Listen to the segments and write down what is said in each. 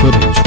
footage.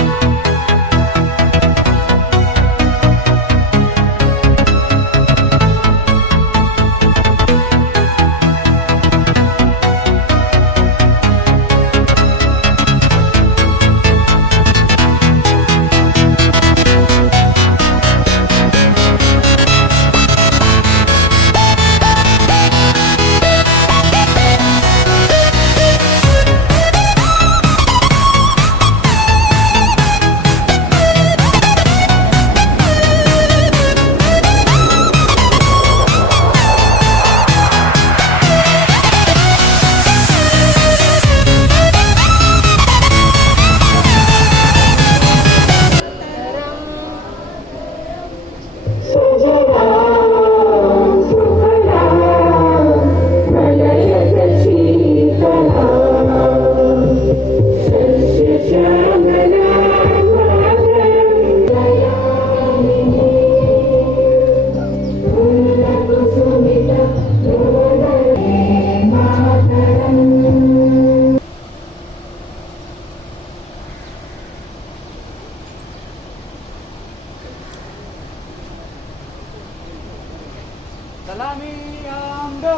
સલામી આમદો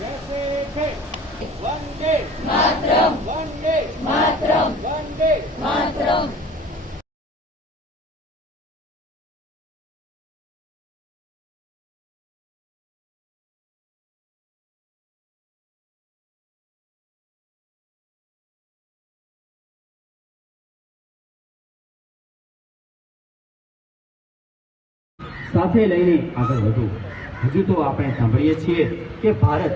જૈસે છે વંદે માતરમ વંદે માતરમ વંદે માતરમ સાથે લઈને આગળ વધવું. હજુ તો આપણે સાંભળીએ છીએ કે ભારત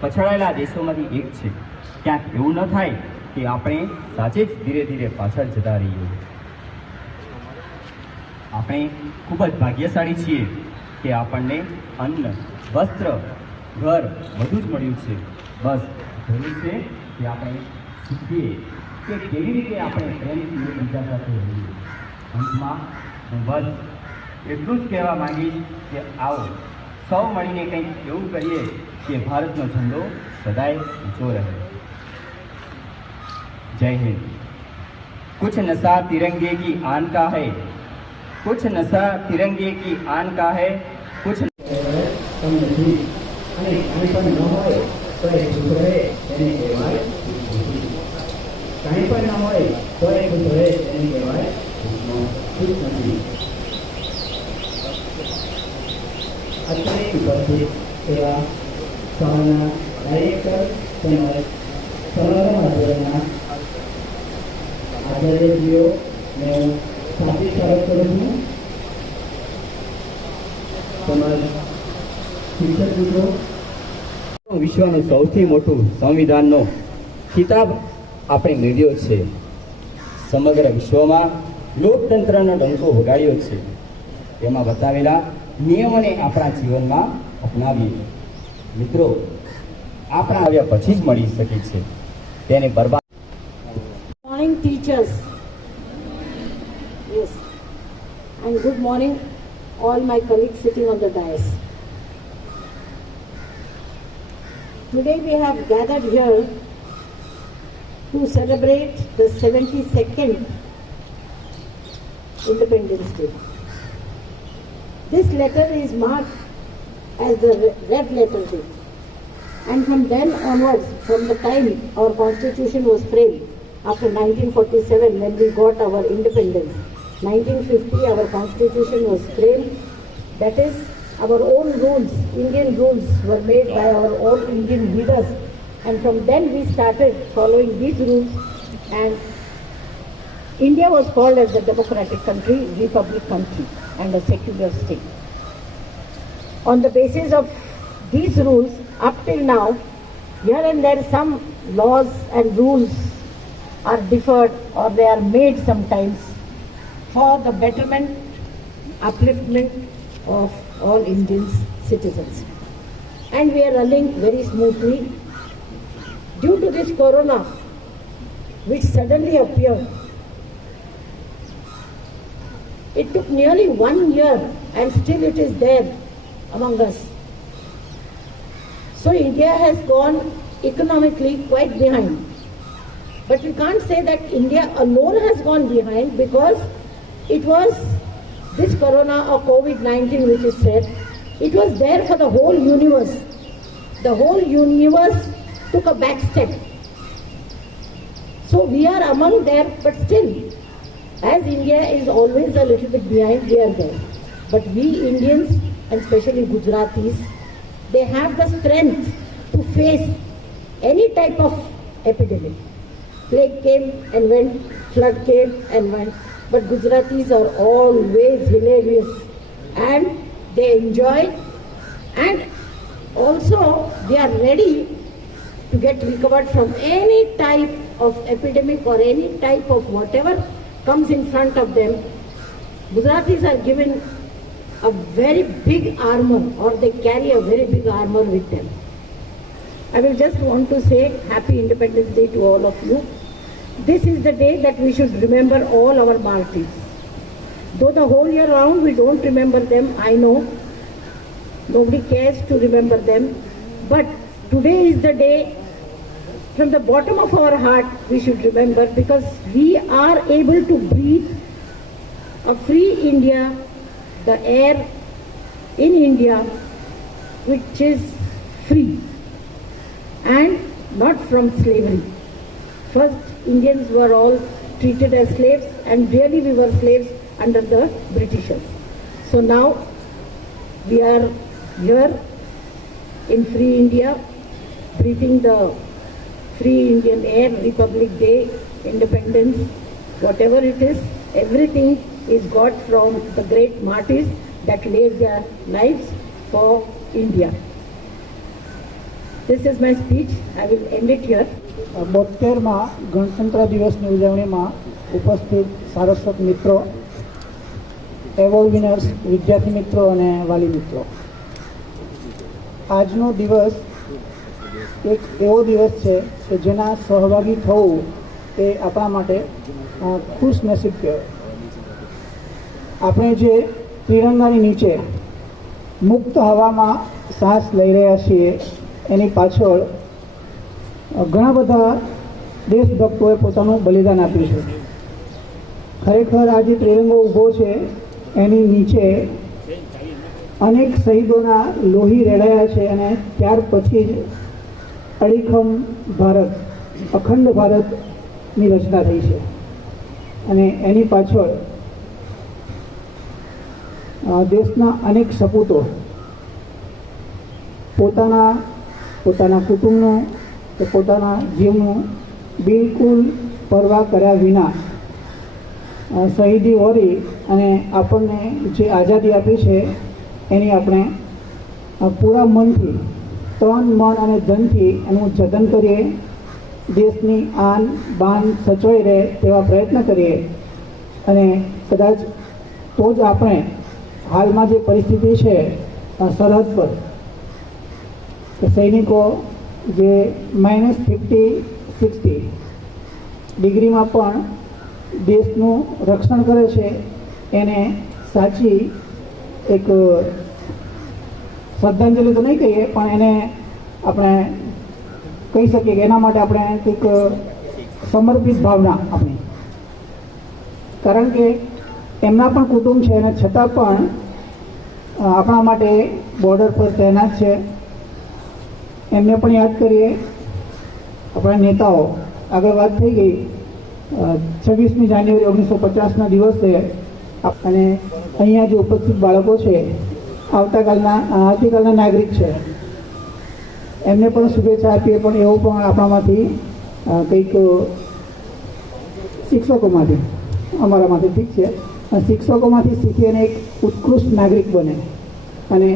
પછડાયેલા દેશોમાંથી એક છે. ક્યાંક એવું ન થાય કે આપણે સાચે જ ધીરે ધીરે પાછળ જતા રહીએ. આપણે ખૂબ જ ભાગ્યશાળી છીએ કે આપણને અન્ન, વસ્ત્ર, ઘર બધું જ મળ્યું છે. બસ જરૂર છે કે આપણે શીખીએ કે કેવી રીતે આપણે પ્રેમથી એકબીજા સાથે રહીએ. અંતમાં હું બસ એટલું જ કહેવા માંગીશ કે આવો સૌ મળીને કંઈક એવું કરીએ કે ભારતનો ઝંડો સદાય ઊંચો રહે. जय हिंद. कुछ नशा तिरंगे की आन का है, कुछ नशा तिरंगे की आन का है, कुछ અત્યારે ઉપસ્થિત એવા શાળાના ડાયરેક્ટર તેમજ સમગ્ર માધ્યમના આચાર્યશ્રીઓ ને સાચી સ્વાગત કરું છું. તેમજ શિક્ષક મિત્રો, વિશ્વનું સૌથી મોટું સંવિધાનનો ખિતાબ આપણે મેળવ્યો છે. સમગ્ર વિશ્વમાં લોકતંત્રનો ડંકો વગાડ્યો છે. તેમાં બતાવેલા નિયમોને આપણા જીવનમાં અપનાવીએ. મિત્રો, આપણા આવ્યા પછી જ મળી શકે છે. તેને બરબાદ. Morning teachers. Yes. And good morning all my colleagues sitting on the dais. Today we have gathered here to celebrate the 72nd Independence Day. This letter is marked as the red letter day. And from then onwards, from the time our constitution was framed, after 1947 when we got our independence, 1950 our constitution was framed, that is our own rules, Indian rules were made by our own Indian leaders, and from then we started following these rules, and India was called as a democratic country, republic country and a secular state. On the basis of these rules, up till now, here and there some laws and rules are deferred or they are made sometimes for the betterment, upliftment of all Indian citizens. And we are running very smoothly. Due to this corona, which suddenly appeared, it took nearly 1 year and still it is there among us. So India has gone economically quite behind. But we can't say that India alone has gone behind, because it was this corona or COVID-19 which is said, it was there for the whole universe. The whole universe took a back step. So we are among there, but still, as India is always a little bit behind, we are there. But we Indians, and especially Gujaratis, they have the strength to face any type of epidemic. Plague came and went, flood came and went, but Gujaratis are always hilarious, and they enjoy, and also they are ready to get recovered from any type of epidemic or any type of whatever comes in front of them. Gujaratis are given a very big armor, or they carry a very big armor with them. I will just want to say Happy Independence Day to all of you. This is the day that we should remember all our martyrs. Though the whole year round we don't remember them, I know. Nobody cares to remember them. But today is the day, from the bottom of our heart, we should remember, because we are able to breathe a free India, the air in India, which is free and not from slavery. First, Indians were all treated as slaves, and really we were slaves under the Britishers. So now we are here in free India, breathing the free Indian air, Republic Day, independence, whatever it is, everything is got from the great martyrs that laid their lives for India. This is my speech. I will end it here. 72માં ગણતંત્ર દિવસની ઉજવણીમાં ઉપસ્થિત સારસ્વત મિત્રો, award winners, વિદ્યાર્થી મિત્રો અને વાલી મિત્રો, આજનો દિવસ એક એવો દિવસ છે કે જેના સહભાગી થવું એ આપણા માટે ખુશ નસીબ કહેવાય. આપણે જે ત્રિરંગાની નીચે મુક્ત હવામાં શ્વાસ લઈ રહ્યા છીએ, એની પાછળ ઘણા બધા દેશભક્તોએ પોતાનું બલિદાન આપ્યું છે. ખરેખર આ જે ત્રિરંગો ઊભો છે એની નીચે અનેક શહીદોના લોહી રેડાયા છે, અને ત્યાર પછી જ અડીખમ ભારત, અખંડ ભારતની રચના થઈ છે. અને એની પાછળ દેશના અનેક સપૂતો પોતાના કુટુંબનું કે પોતાના જીવનું બિલકુલ પરવા કર્યા વિના શહીદી વરી અને આપણને જે આઝાદી આપી છે એની આપણે પૂરા મનથી, તન, મન અને ધનથી એનું જતન કરીએ, દેશની આન બાન સચવાઈ રહે તેવા પ્રયત્ન કરીએ. અને કદાચ તો જ આપણે હાલમાં જે પરિસ્થિતિ છે સરહદ પર, કે સૈનિકો જે -50-60 ડિગ્રીમાં પણ દેશનું રક્ષણ કરે છે, એને સાચી એક શ્રદ્ધાંજલિ તો નહીં કહીએ, પણ એને આપણે કહી શકીએ કે એના માટે આપણે કંઈક સમર્પિત ભાવના આપણી. કારણ કે એમના પણ કુટુંબ છે, અને છતાં પણ આપણા માટે બોર્ડર પર તૈનાત છે. એમને પણ યાદ કરીએ. આપણા નેતાઓ, આગળ વાત થઈ ગઈ 26મી જાન્યુઆરી 1950ના દિવસે, અને અહીંયા જે ઉપસ્થિત બાળકો છે આવતીકાલના નાગરિક છે, એમને પણ શુભેચ્છા આપીએ. પણ એવું પણ આપણામાંથી કંઈક શિક્ષકોમાંથી, અમારામાંથી ઠીક છે, શિક્ષકોમાંથી શીખી અને એક ઉત્કૃષ્ટ નાગરિક બને અને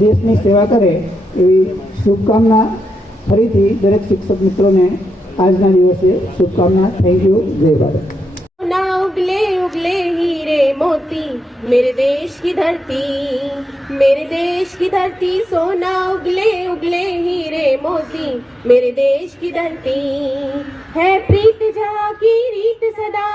દેશની સેવા કરે એવી શુભકામના ફરીથી દરેક શિક્ષક મિત્રોને આજના દિવસે શુભકામના. Thank you. જય ભારત. ना उगले उगले हीरे मोती मेरे देश की धरती, मेरे देश की धरती, सोना उगले उगले हीरे मोती मेरे देश की धरती, है प्रीत जहाँ की रीत सदा,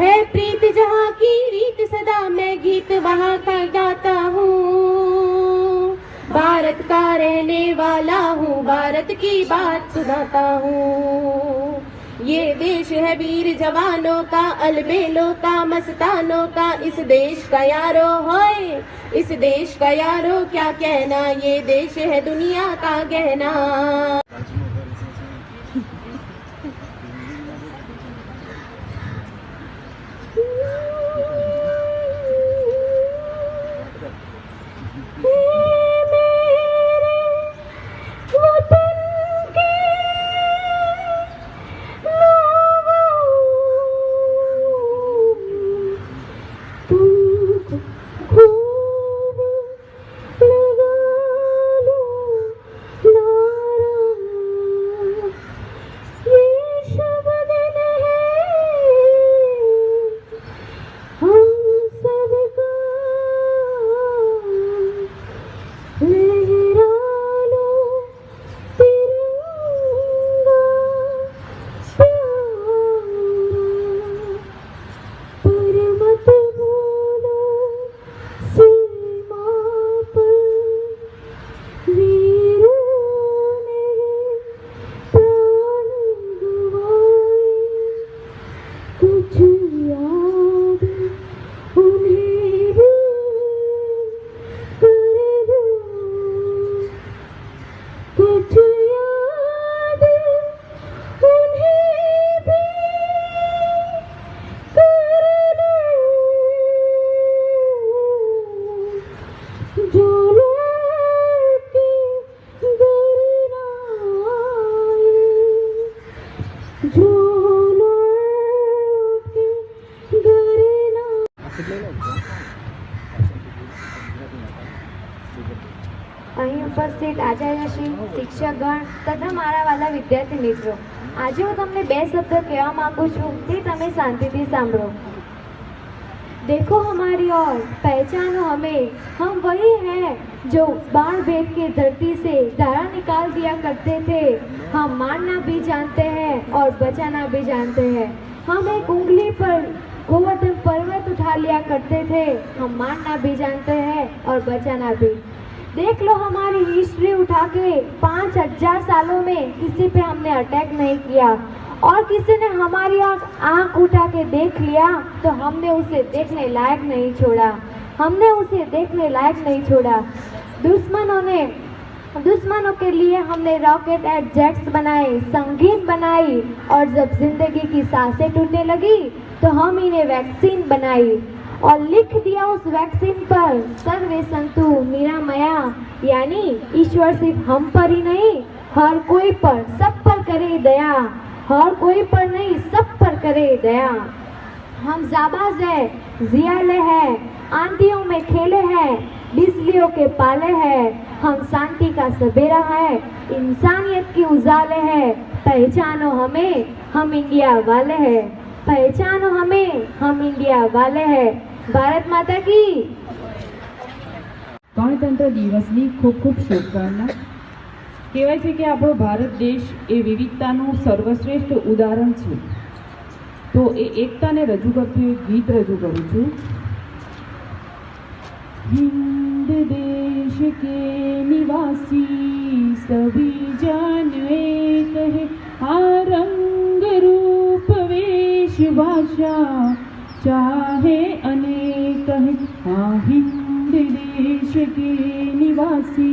है प्रीत जहाँ की रीत सदा, मैं गीत वहाँ का गाता हूँ. भारत का रहने वाला हूँ, भारत की बात सुनाता हूँ। ये देश है वीर जवानों का, अलबेलों का, मस्तानों का, इस देश का यारो होए, इस देश का यारो क्या कहना, ये देश है दुनिया का गहना। અહીં ઉપસ્થિત આચાર્યશ્રી, શિક્ષકગણ તથા મારા વાલા વિદ્યાર્થી મિત્રો, આજે હું તમને બે શબ્દ કહેવા માંગુ છું, તે તમે શાંતિથી સાંભળો। देखो हमारी ओर, पहचानो हमें, हम वही हैं जो बाण भेद के धरती से धारा निकाल दिया करते थे। हम मारना भी जानते हैं और बचाना भी जानते हैं। हम एक उंगली पर गोवर्धन पर्वत उठा लिया करते थे। हम मारना भी जानते हैं और बचाना भी। देख लो हमारी हिस्ट्री उठा के, 5000 सालों में किसी पे हमने अटैक नहीं किया, और किसी ने हमारी आंख उठा के देख लिया तो हमने उसे देखने लायक नहीं छोड़ा। हमने उसे देखने लायक नहीं छोड़ा। दुश्मनों के लिए हमने रॉकेट एंड जेट्स बनाए, संगीत बनाई, और जब जिंदगी की सांसें टूटने लगी तो हम इन्हें वैक्सीन बनाई और लिख दिया उस वैक्सीन पर सर्वे संतु निरामया, यानी ईश्वर सिर्फ हम पर ही नहीं, हर कोई पर, सब पर करे दया। हर कोई पर नहीं, सब पर करे दया। हम जाबाज है, जियाले हैं, आंधियों में खेले हैं, बिजलियों के पाले हैं। हम शांति का सवेरा है, इंसानियत की उजाले हैं। पहचानो हमें, हम इंडिया वाले हैं। पहचानो हमें, हम इंडिया वाले हैं। भारत माता की। ગણતંત્ર દિવસની ખૂબ ખૂબ શુભકામના। કહેવાય છે કે આપણો ભારત દેશ એ વિવિધતાનું સર્વશ્રેષ્ઠ ઉદાહરણ છે। તો એ એકતાને રજૂ કરતું એક ગીત રજૂ કરું છું। हिंद देश के निवासी सभी जान एक है, हाँ रंग रूप वेश भाषा चाहे अनेक है। हाँ हिंद देश के निवासी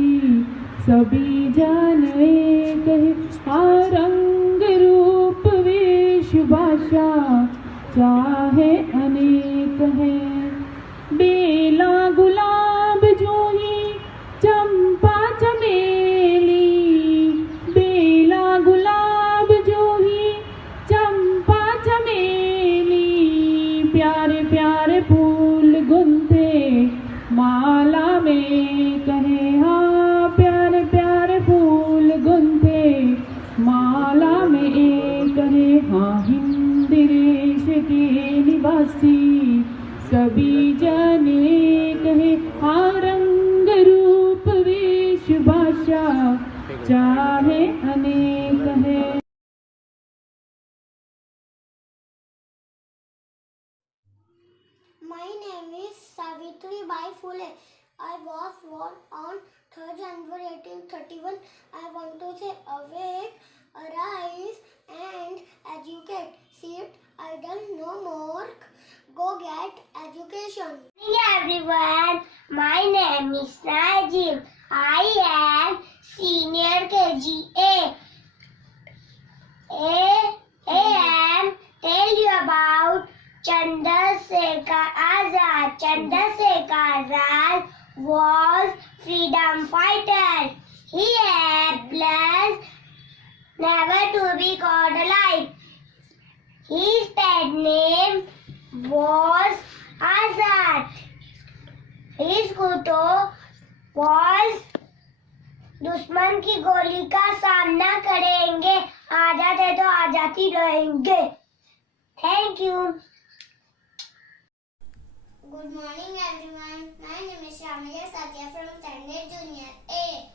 सभी जान एक है, हाँ रंग रूप वेश भाषा चाहे अनेक है। बेला गुलाब जूही चंपा चमेली, बेला गुलाब जूही चंपा चमेली, प्यारे प्यारे फूल गुंथे माला में कहे। हाँ प्यारे प्यारे फूल गुंथे माला में एक है। हाँ हिंद देश के निवासी सभी जन एक है, हाँ रंग रूप वेश भाषा चाहे अनेक है। My name is Savitri Bai Phule. I was born on 3rd January 1831. I want to say awake, arise and educate. Sit idle no more. Go get education. Hey everyone, my name is Najim. I am senior KGA. I am tell you about Chandrasekhar Azad. Chandrasekhar Azad was freedom fighter. He had plans never to be caught alive. His pet name was Azad. His कुत्तों was दुश्मन की गोली का सामना करेंगे, आजाद है तो आजादी रहेंगे. Thank you. Good morning everyone. My name is Shamila Satya from Standard Junior A.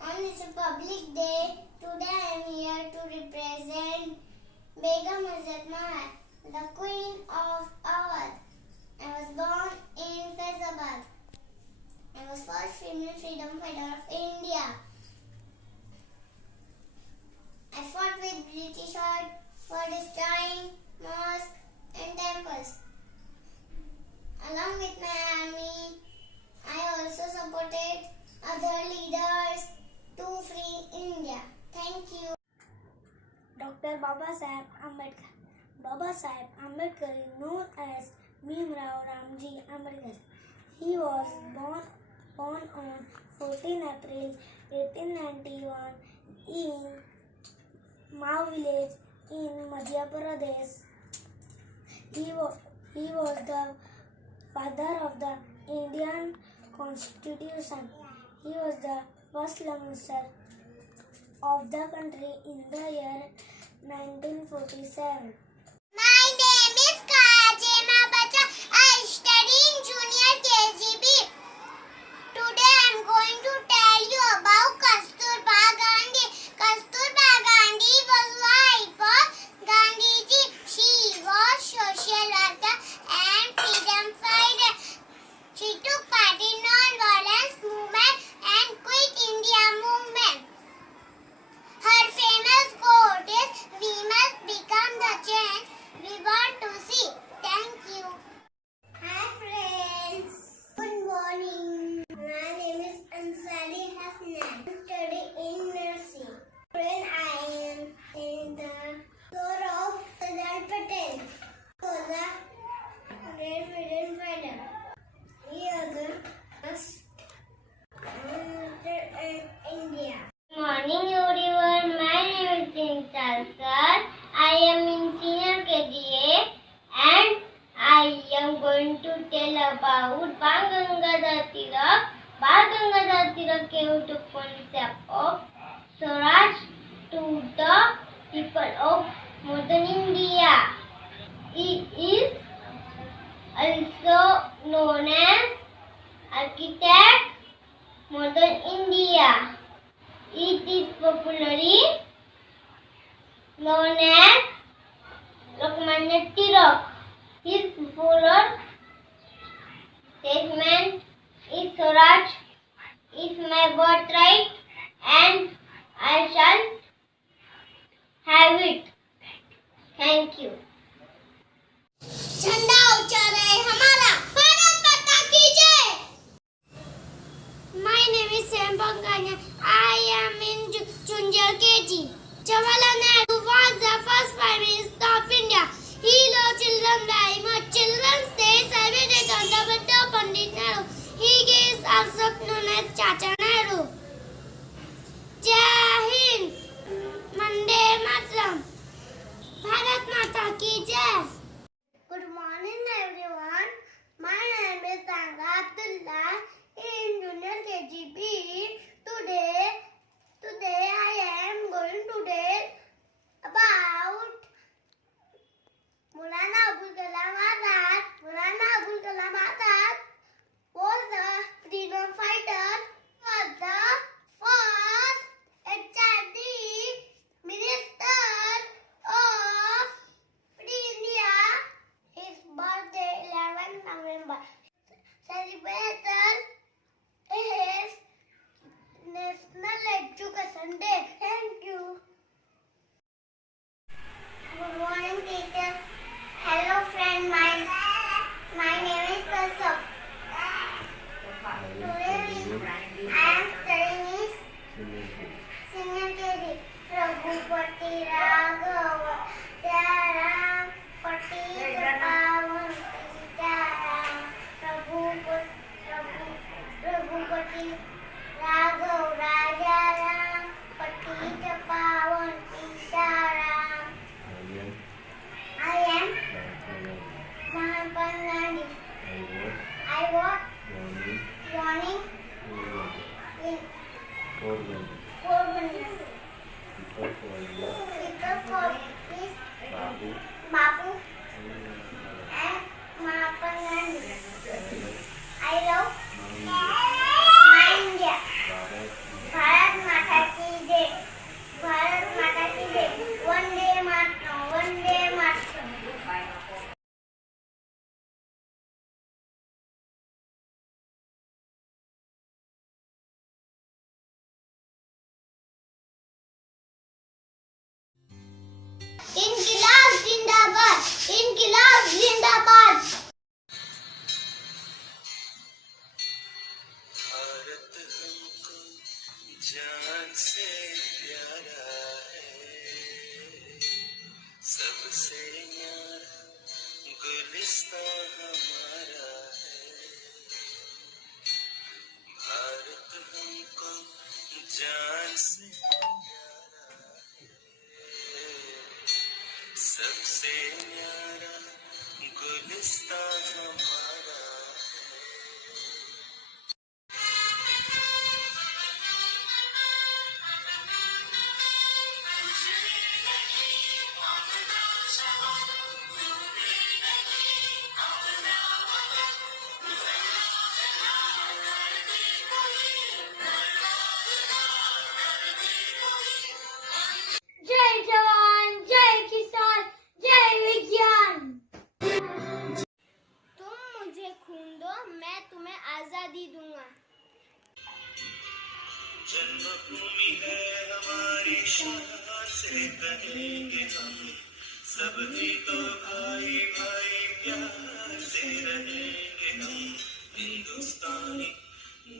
On this Republic Day, today I am here to represent Begum Hazrat Mahal, the Queen of Awadh. I was born in Faizabad. I was first female freedom fighter of India. I fought with British for destroying mosques and temples. Along with my army, I also supported other leaders to free India. Thank you. Dr. Babasaheb Ambedkar. Babasaheb Ambedkar is known as Bhimrao Ramji Ambedkar. He was born on 14 April 1891 in Mao village in Madhya Pradesh. He was the father of the Indian Constitution. He was the first minister of the country in the year 1947. My name is Kajema Bacha. I study in Junior KGB. Today I am going to tell you about Kasturba Gandhi. Kasturba Gandhi was wife of Gandhiji. She was social worker and freedom fighter. She took part in non-violence movement and quit India movement. Her famous quote is, "We must become the change we want to see." Thank you. Hi friends. Good morning. My name is Ansari Hasnan. I study in nursing. Today I am in the store of Sardar Patel. He was a great freedom fighter. He was the first in India. Good morning everyone. My name is Tintal Sir. I am in senior KGA and I am going to tell about Bal Gangadhar Tilak. Bal Gangadhar Tilak came to concept of Swaraj to the people of modern India. He is also known as architect modern India. It is popularly known as Lokmanya Tilak. His popular statement is, "Swaraj is my birthright and I shall have it." Thank you. झंडा ऊंचा रहे हमारा, भारत माता की जय. My name is Sam Banganya. I am in Junior KG. Jawaharlal Nehru was the first Prime Minister of India. He loved children very much. Children's Day celebrated on the birthday of Pandit Nehru. He is also known as Chacha Nehru. Jai Hind. Vande Mataram. Bharat Mata ki jai. Good morning everyone. My name is Tanga Abdullah in Junior KGB. Today I am going to tell about Maulana Abul Kalam Azad. Maulana Abul Kalam Azad was a freedom fighter. Was the first HRD minister of India. His birthday 11 November morning in Porbandar. People call me Babu and Mahatma Gandhi. I love my India. Bharat Mata ki Jai. Bharat Mata ki Jai. Vande Mataram. Vande Mataram. इनकिलाब जिंदाबाद, इनकिलाब जिंदाबाद। भारत हमको जान से प्यारा है, सबसे न्यारा गुलिस्तां हमारा है। भारत हमको जान से प्यारा है, सबसे न्यारा गुलिस्तां हमारा है। जय जवान, जय किसान, जय विज्ञान। तुम मुझे खून दो, मैं तुम्हें आजादी दूंगा। जन्मभूमि है हमारी, शान से कहेंगे हम, सभी तो भाई भाई प्यार से रहेंगे हम। हिंदुस्तानी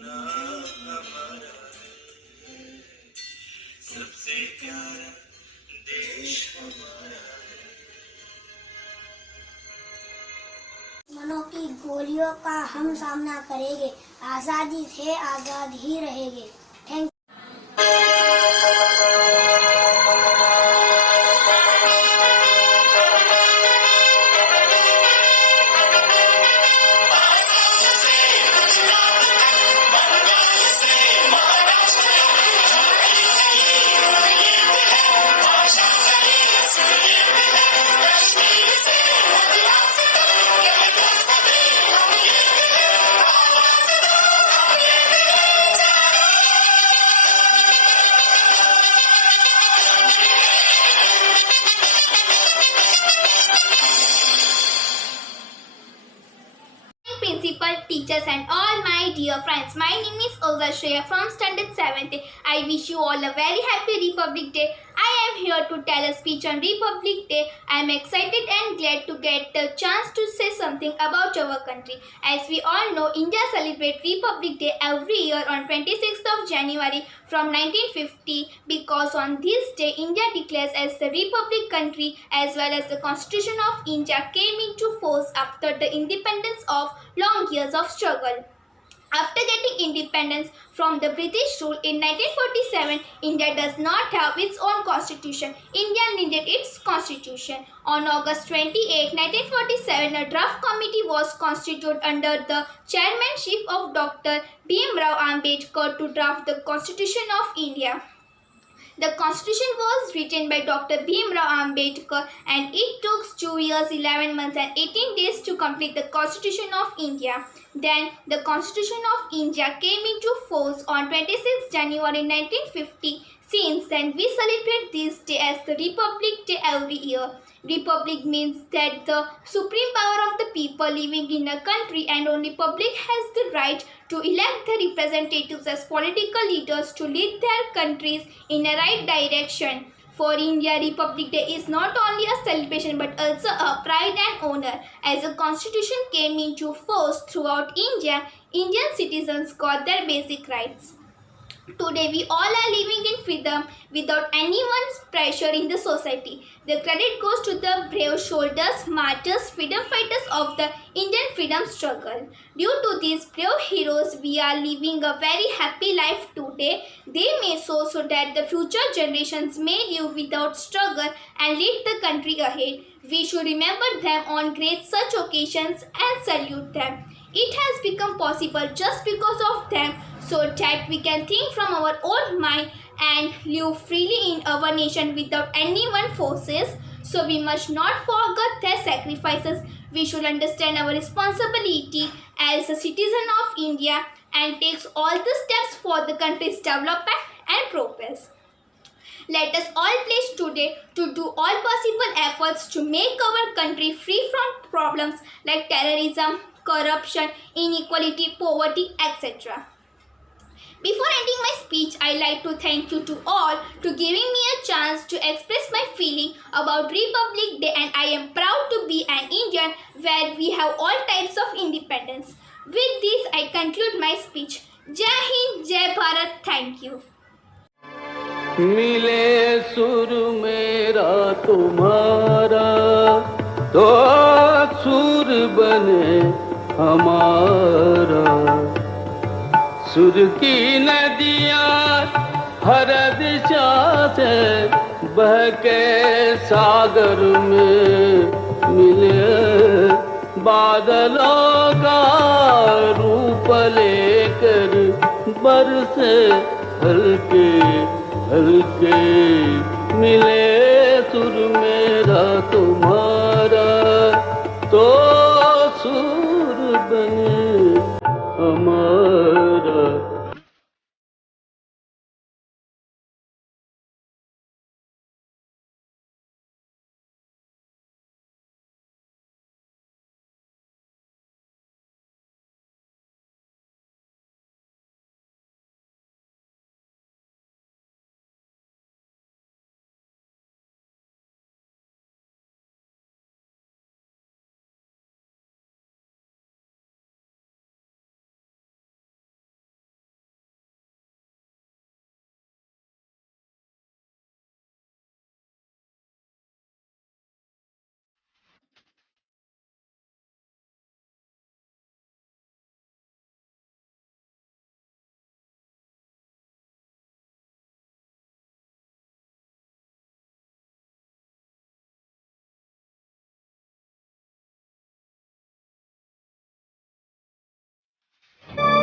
नाम हमारा है, सबसे प्यारा देश हमारा है। मनों की गोलियों का हम सामना करेंगे, आजादी से आजाद ही रहेंगे। Thank Principal, teachers and all my dear friends. My name is Oza Shreya from Standard 7th. I wish you all a very happy Republic Day. I am here to tell a speech on Republic Day. I am excited and glad to get the chance to say something about our country. As we all know, India celebrates Republic Day every year on 26th of January from 1950 because on this day India declares as the Republic country as well as the Constitution of India came into force after the independence of long years of struggle. After getting independence from the British rule in 1947, India does not have its own constitution. India needed its constitution. On August 28, 1947, a draft committee was constituted under the chairmanship of Dr. Bhimrao Ambedkar to draft the Constitution of India. The constitution was written by Dr. Bhimrao Ambedkar and it took 2 years, 11 months and 18 days to complete the Constitution of India. Then the Constitution of India came into force on 26 January 1950. Since then, we celebrate this day as the Republic Day every year. Republic means that the supreme power of the people living in a country and only public has the right to elect their representatives as political leaders to lead their countries in a right direction. For India, Republic Day is not only a celebration but also a pride and honor. As the constitution came into force throughout India, Indian citizens got their basic rights. Today, we all are living in freedom without anyone's pressure in the society. The credit goes to the brave soldiers, martyrs, freedom fighters of the Indian freedom struggle. Due to these brave heroes, we are living a very happy life today. They may so that the future generations may live without struggle and lead the country ahead. We should remember them on great such occasions and salute them. It has become possible just because of them, so that we can think from our own mind and live freely in our nation without anyone forces. So we must not forget their sacrifices. We should understand our responsibility as a citizen of India and takes all the steps for the country's development and progress. Let us all pledge today to do all possible efforts to make our country free from problems like terrorism, corruption, inequality, poverty, etc. Before ending my speech, I like to thank you to all to giving me a chance to express my feeling about Republic Day, and I am proud to be an Indian where we have all types of independence. With this, I conclude my speech. Jai Hind, Jai Bharat. Thank you. मिले सुर मेरा तुम्हारा तो सुर बने हमारा। सुर की नदियाँ हर दिशा से बह के सागर में मिले। बादलों का रूप लेकर बरसे हल्के हल्के। मिले सुर मेरा तुम्हारा तो सुर बने हमारा।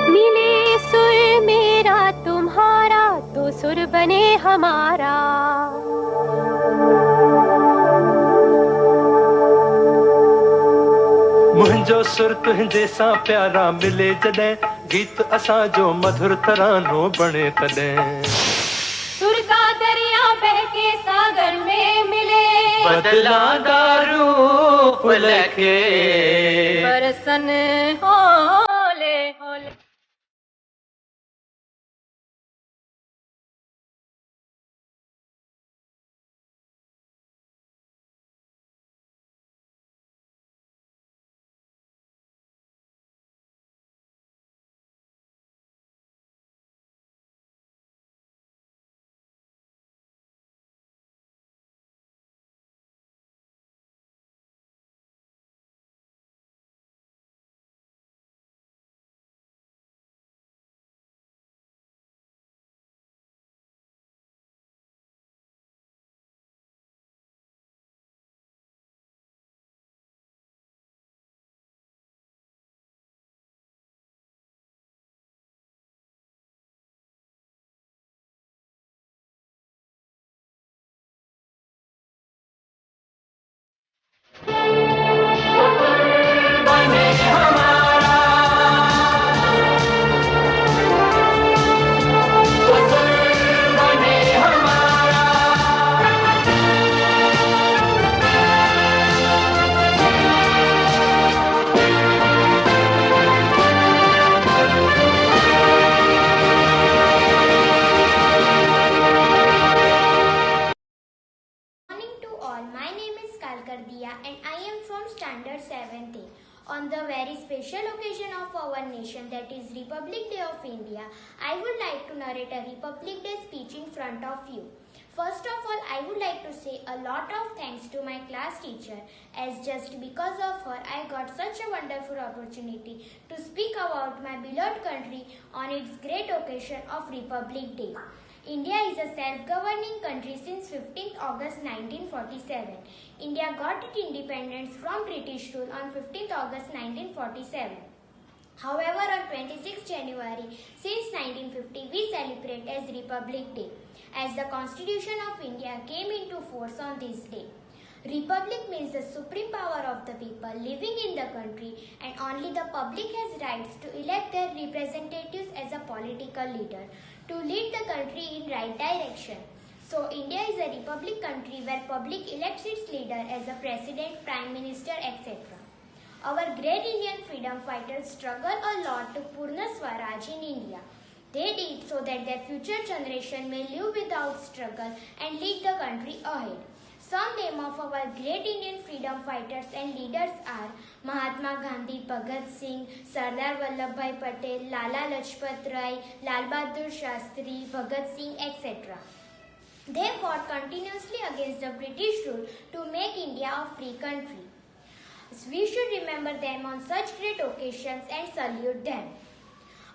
मिले सुर मेरा तुम्हारा तो सुर बने हमारा। मुंहिंजो सुर तुंहिंजे सां प्यारा मिले जॾहिं गीत असां जो मधुर तरानो बणे तॾहिं। सुर का दरिया बह के सागर में मिले बदलांदा रूप लखे बरसन होले होले। And I am from Standard 7th. On the very special occasion of our nation, that is Republic Day of India, I would like to narrate a Republic Day speech in front of you. First of all, I would like to say a lot of thanks to my class teacher, as just because of her, I got such a wonderful opportunity to speak about my beloved country on its great occasion of Republic Day. India is a self-governing country since 15th August 1947. India got its independence from British rule on 15th August 1947. However, on 26 January, since 1950, we celebrate as Republic Day, as the Constitution of India came into force on this day. Republic means the supreme power of the people living in the country, and only the public has rights to elect their representatives as a political leader to lead the country in right direction. So India is a republic country where public elects its leader as a president, prime minister, etc. Our great Indian freedom fighters struggled a lot to Purna Swaraj in India. They did so that their future generation may live without struggle and lead the country ahead. Some names of our great Indian freedom fighters and leaders are Mahatma Gandhi, Bhagat Singh, Sardar Vallabhbhai Patel, Lala Lajpat Rai, Lal Bahadur Shastri, Bhagat Singh, etc. They fought continuously against the British rule to make India a free country. We should remember them on such great occasions and salute them.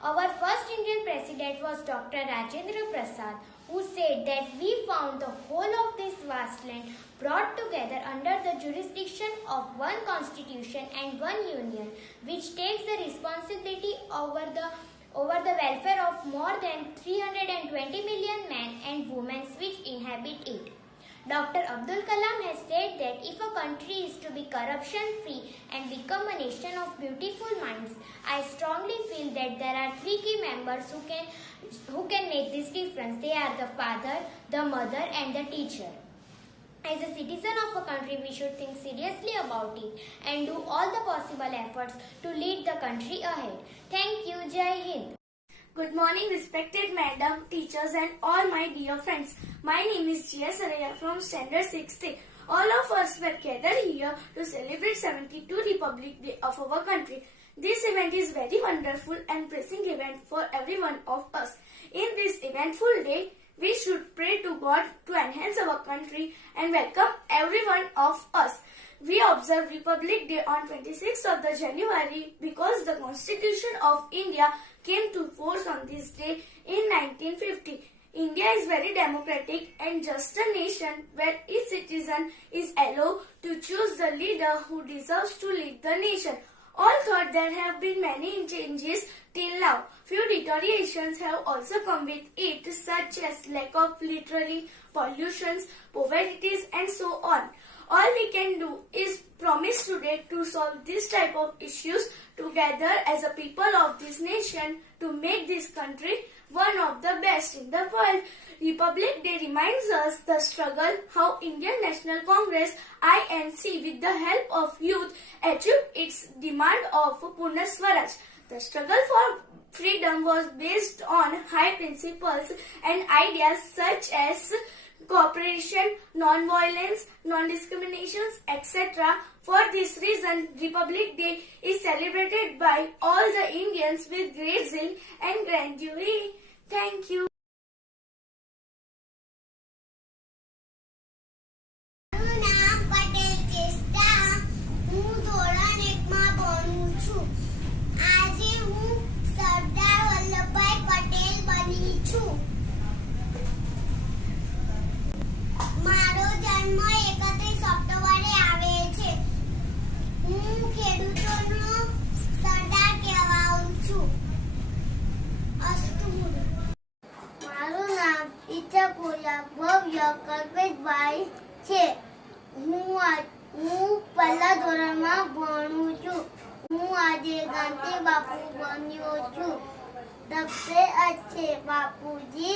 Our first Indian president was Dr. Rajendra Prasad, who said that we found the whole of this vast land brought together under the jurisdiction of one constitution and one union, which takes the responsibility over the welfare of more than 320 million men and women which inhabit it. Dr. Abdul Kalam has said that if a country is to be corruption-free and become a nation of beautiful minds, I strongly feel that there are three key members who can make this difference. They are the father, the mother, and the teacher. As a citizen of a country, we should think seriously about it and do all the possible efforts to lead the country ahead. Thank you. Jai Hind. Good morning, respected madam, teachers and all my dear friends. My name is Jia Saraya from Standard 6th. All of us were gathered here to celebrate 72 Republic Day of our country. This event is very wonderful and pressing event for every one of us. In this eventful day, we should pray to God to enhance our country and welcome every one of us. We observe Republic Day on 26th of the January because the Constitution of India came to force on this day in 1950. India is very democratic and just a nation where each citizen is allowed to choose the leader who deserves to lead the nation. All thought there have been many changes till now. Few deteriorations have also come with it, such as lack of literary, pollutions, poverty and so on. All we can do is promise today to solve this type of issues together as a people of this nation to make this country one of the best in the world. Republic Day reminds us the struggle how Indian National Congress INC with the help of youth achieved its demand of Purna Swaraj. The struggle for freedom was based on high principles and ideas such as cooperation, non-violence, non-discrimination, etc. For this reason, Republic Day is celebrated by all the Indians with great zeal and grandeur. Thank you. મારો જન્મ 31 ઓક્ટોબરે આવે છે. હું ખેડૂતોનો સરદાર કહેવાઉં છું. અસ્તુ. મારું નામ ઈચ્છાપુરા ભવ્ય કલ્પેશભાઈ છે. હું પહેલા ધોરણમાં ભણું છું. હું આજે ગાંધી બાપુ બન્યો છું. सबसे अच्छे बापूजी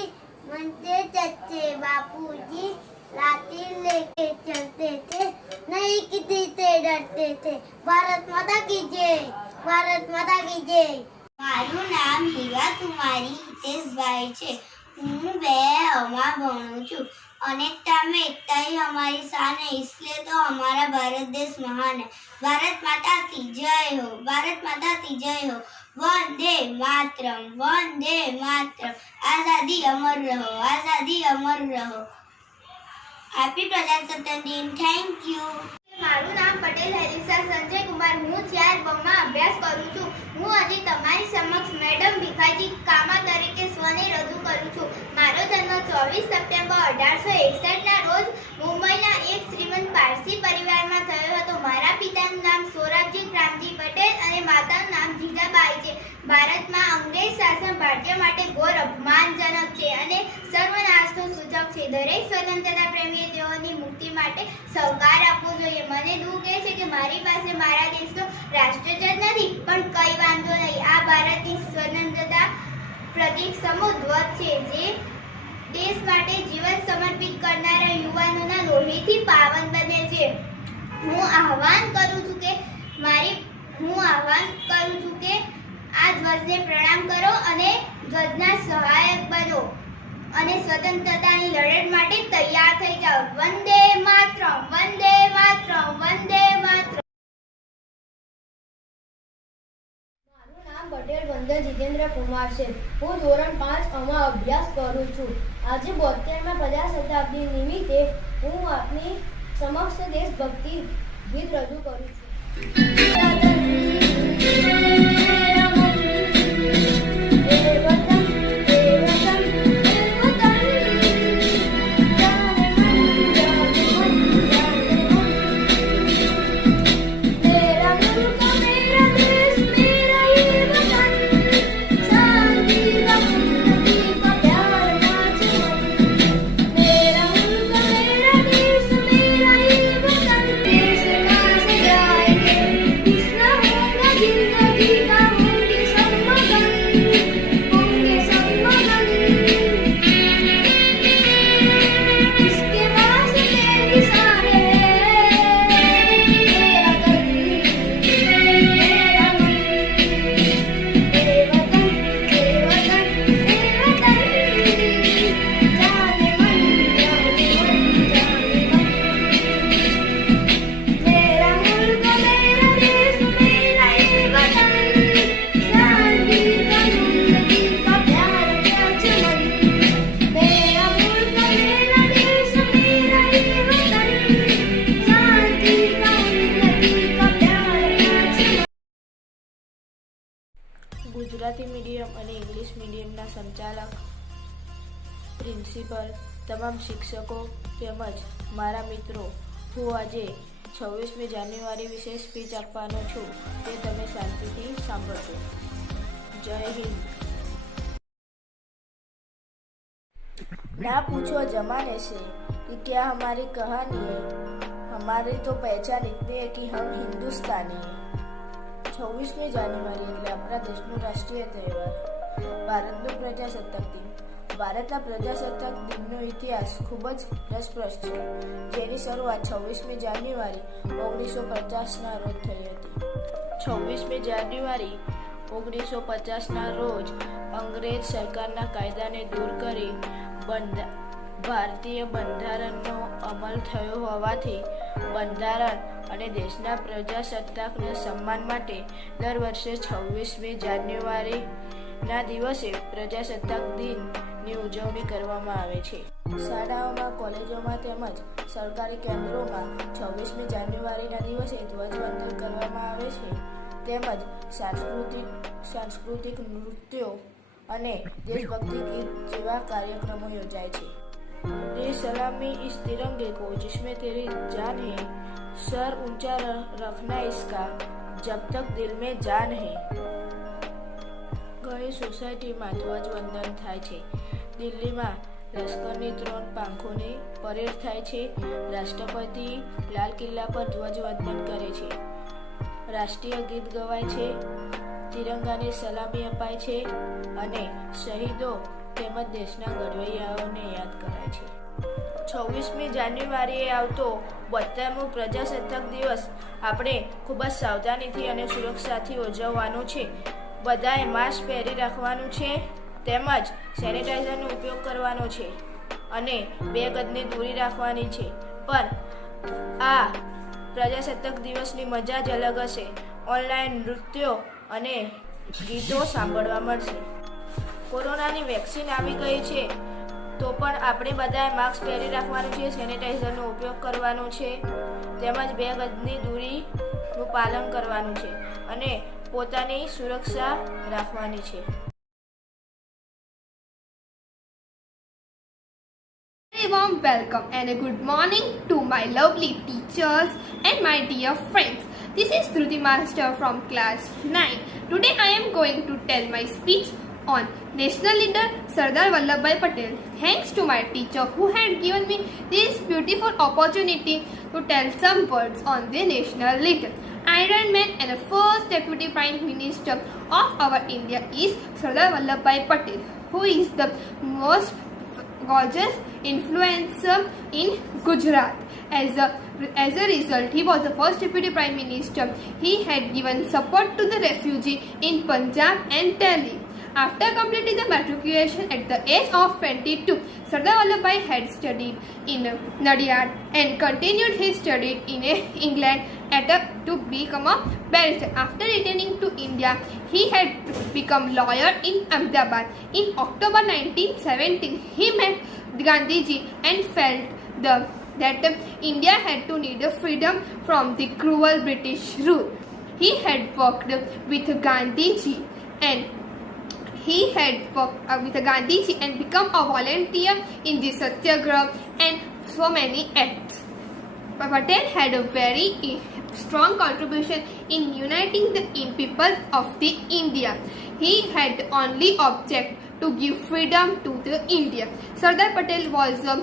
मनते चच्चे बापूजी लाठी लेके चलते थे, नहीं किसी से डरते थे. भारत माता की जय. भारत माता की जय. મારું નામ હીરા કુમારી હિતેશભાઈ છે. હું 2 ભણું છું. अनेकता में एकता ही हमारी शान है, इसलिए तो हमारा भारत देश महान है. भारत माता की जय हो. भारत माता की जय हो. वंदे मातरम. वंदे मातरम. आजादी अमर रहो. आजादी अमर रहो. हैप्पी प्रजासत्ताक दिन. Thank you. મારું નામ પટેલ હરીસા સંજય કુમાર. હું 4 માં અભ્યાસ કરું છું. હું આજે તમારી સમક્ષ મેડમ ભીખાજી કામા તરીકે સ્વને રજૂ કરું છું. મારો જન્મ 24 સપ્ટેમ્બર 1861 ના રોજ મુંબઈના એક શ્રીમંત પારસી પરિવારમાં થયો હતો. મારા પિતાનું નામ સોરાબજી રામજી પટેલ અને માતાનું નામ જીજાબા ભાઈ છે. ભારતમાં અંગ્રેજ શાસન ભારતીય માટે ઘોર અપમાનજનક છે અને સર્વનાશનું સૂચક છે. દરેક સ્વતંત્રતા પ્રેમીએ તેઓની મુક્તિ માટે સહકાર આપવો જોઈએ. મને દુઃખ એ છે કે મારી પાસે મારા દેશનો રાષ્ટ્રધ્વજ નથી, પણ કઈ વાંધો નહીં. આ ભારતની સ્વતંત્રતા પ્રતીક સમૂહ ધ્વજ છે, જે દેશ માટે જીવન સમર્પિત કરનારા યુવાનોના લોહીથી પાવન બને છે. હું આહવાન કરું છું કે આ ધ્વજને પ્રણામ કરો અને ધ્વજના સહાયક બનો અને સ્વતંત્રતાની લડત માટે તૈયાર થઈ જાઓ. વંદે માતરમ, વંદે માતરમ, વંદે માતરમ. મારું નામ પટેલ વંદન જીતેન્દ્ર કુમાર છે. હું ધોરણ 5 માં અભ્યાસ કરું છું. આજે 72માં પ્રજાસત્તાકની નિમિત્તે હું આપની સમક્ષ દેશભક્તિ ગીત રજૂ કરું છું. ગુજરાતી મીડિયમ અને ઇંગ્લિશ મીડિયમના સંચાલક, પ્રિન્સિપલ, તમામ શિક્ષકો તેમજ મારા મિત્રો, હું આજે 26મી જાન્યુઆરી વિશે સ્પીચ આપવાનો છું, તે તમે શાંતિથી સાંભળજો. જય હિન્દ. ना पूछो जमाने से कि क्या हमारी कहानी है, हमारी तो पहचान इतनी है कि हम हिंदुस्तानी हैं. 26મી જાન્યુઆરી એટલે આપણા દેશનો રાષ્ટ્રીય તહેવાર, ભારતનો પ્રજાસત્તાક દિન. ભારતના પ્રજાસત્તાક દિનનો ઇતિહાસ ખૂબ જ રસપ્રદ છે, જેની શરૂઆત 26મી જાન્યુઆરી 1950ના રોજ થઈ હતી. 26મી જાન્યુઆરી 1950ના રોજ અંગ્રેજ સરકારના કાયદાને દૂર કરી ભારતીય બંધારણનો અમલ થયો હોવાથી બંધારણ અને દેશના પ્રજાસત્તાકના સન્માન માટે દર વર્ષે 26મી જાન્યુઆરીના દિવસે પ્રજાસત્તાક દિનની ઉજવણી કરવામાં આવે છે. શાળાઓમાં, કોલેજોમાં તેમજ સરકારી કેન્દ્રોમાં 26મી જાન્યુઆરીના દિવસે ધ્વજવંદન કરવામાં આવે છે. તેમજ સાંસ્કૃતિક નૃત્યો અને દેશભક્તિ ગીત જેવા કાર્યક્રમો યોજાય છે. ये सलामी इस तिरंगे को जिसमें तेरी जान है, सर ऊंचा रखना इसका जब तक दिल में जान है. ઘણી સોસાયટીમાં ધ્વજવંદન થાય છે. દિલ્હીમાં લશ્કરની 3 પાંખોની પરેડ થાય છે. રાષ્ટ્રપતિ લાલ કિલ્લા પર ધ્વજવંદન કરે છે. રાષ્ટ્રીય ગીત ગવાય છે. તિરંગાને સલામી અપાય છે અને શહીદો તેમજ દેશના ઘડવૈયાઓને યાદ કરાય છે. 26મી જાન્યુઆરીએ આવતો 72મો પ્રજાસત્તાક દિવસ આપણે ખૂબ જ સાવધાનીથી અને સુરક્ષાથી ઉજવવાનો છે. બધાએ માસ્ક પહેરી રાખવાનું છે તેમજ સેનિટાઈઝરનો ઉપયોગ કરવાનો છે અને 2 ગજની દૂરી રાખવાની છે. પણ આ પ્રજાસત્તાક દિવસની મજા જ અલગ હશે. ઓનલાઈન નૃત્યો અને ગીતો સાંભળવા મળશે. કોરોનાની વેક્સિન આવી ગઈ છે તો પણ આપણે બધાએ માસ્ક પહેરી રાખવાનું છે, સેનિટાઈઝરનો ઉપયોગ કરવાનો છે તેમજ 2 ગજની દૂરીનું પાલન કરવાનું છે અને પોતાની સુરક્ષા રાખવાની છે. Very warm welcome and a good morning to my lovely teachers and my dear friends. This is Dhruti Master from class 9. Today I am going to tell my speech on national leader Sardar Vallabhbhai Patel. Thanks to my teacher who had given me this beautiful opportunity to tell some words on the national leader. Iron Man and the first deputy prime minister of our India is Sardar Vallabhbhai Patel, who is the most gorgeous influencer in Gujarat. As a result, he was the first deputy prime minister. He had given support to the refugee in Punjab and Delhi. After completing the matriculation at the age of 22, Sardar Vallabhbhai had studied in Nadiad and continued his studies in England to become a barrister. After returning to India, he had become lawyer in Ahmedabad. In October 1917, he met Gandhiji and felt that India had to need freedom from the cruel British rule. He had worked with Gandhiji and become a volunteer in the Satyagraha and so many acts. Patel had a very strong contribution in uniting the people of the India. He had only object to give freedom to the India. Sardar Patel was a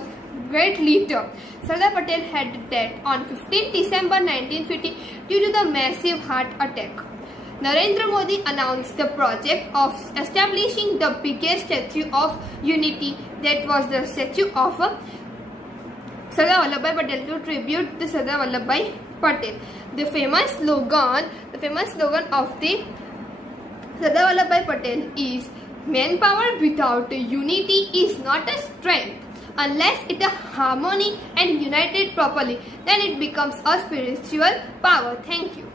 great leader. Sardar Patel had died on 15 December 1950 due to the massive heart attack. Narendra Modi announced the project of establishing the biggest statue of unity, that was the statue of Sardar Vallabhbhai Patel, to tribute the Sardar Vallabhbhai Patel. The famous slogan of the Sardar Vallabhbhai Patel is, "Manpower without unity is not a strength. Unless it is harmony and united properly, then it becomes a spiritual power." Thank you.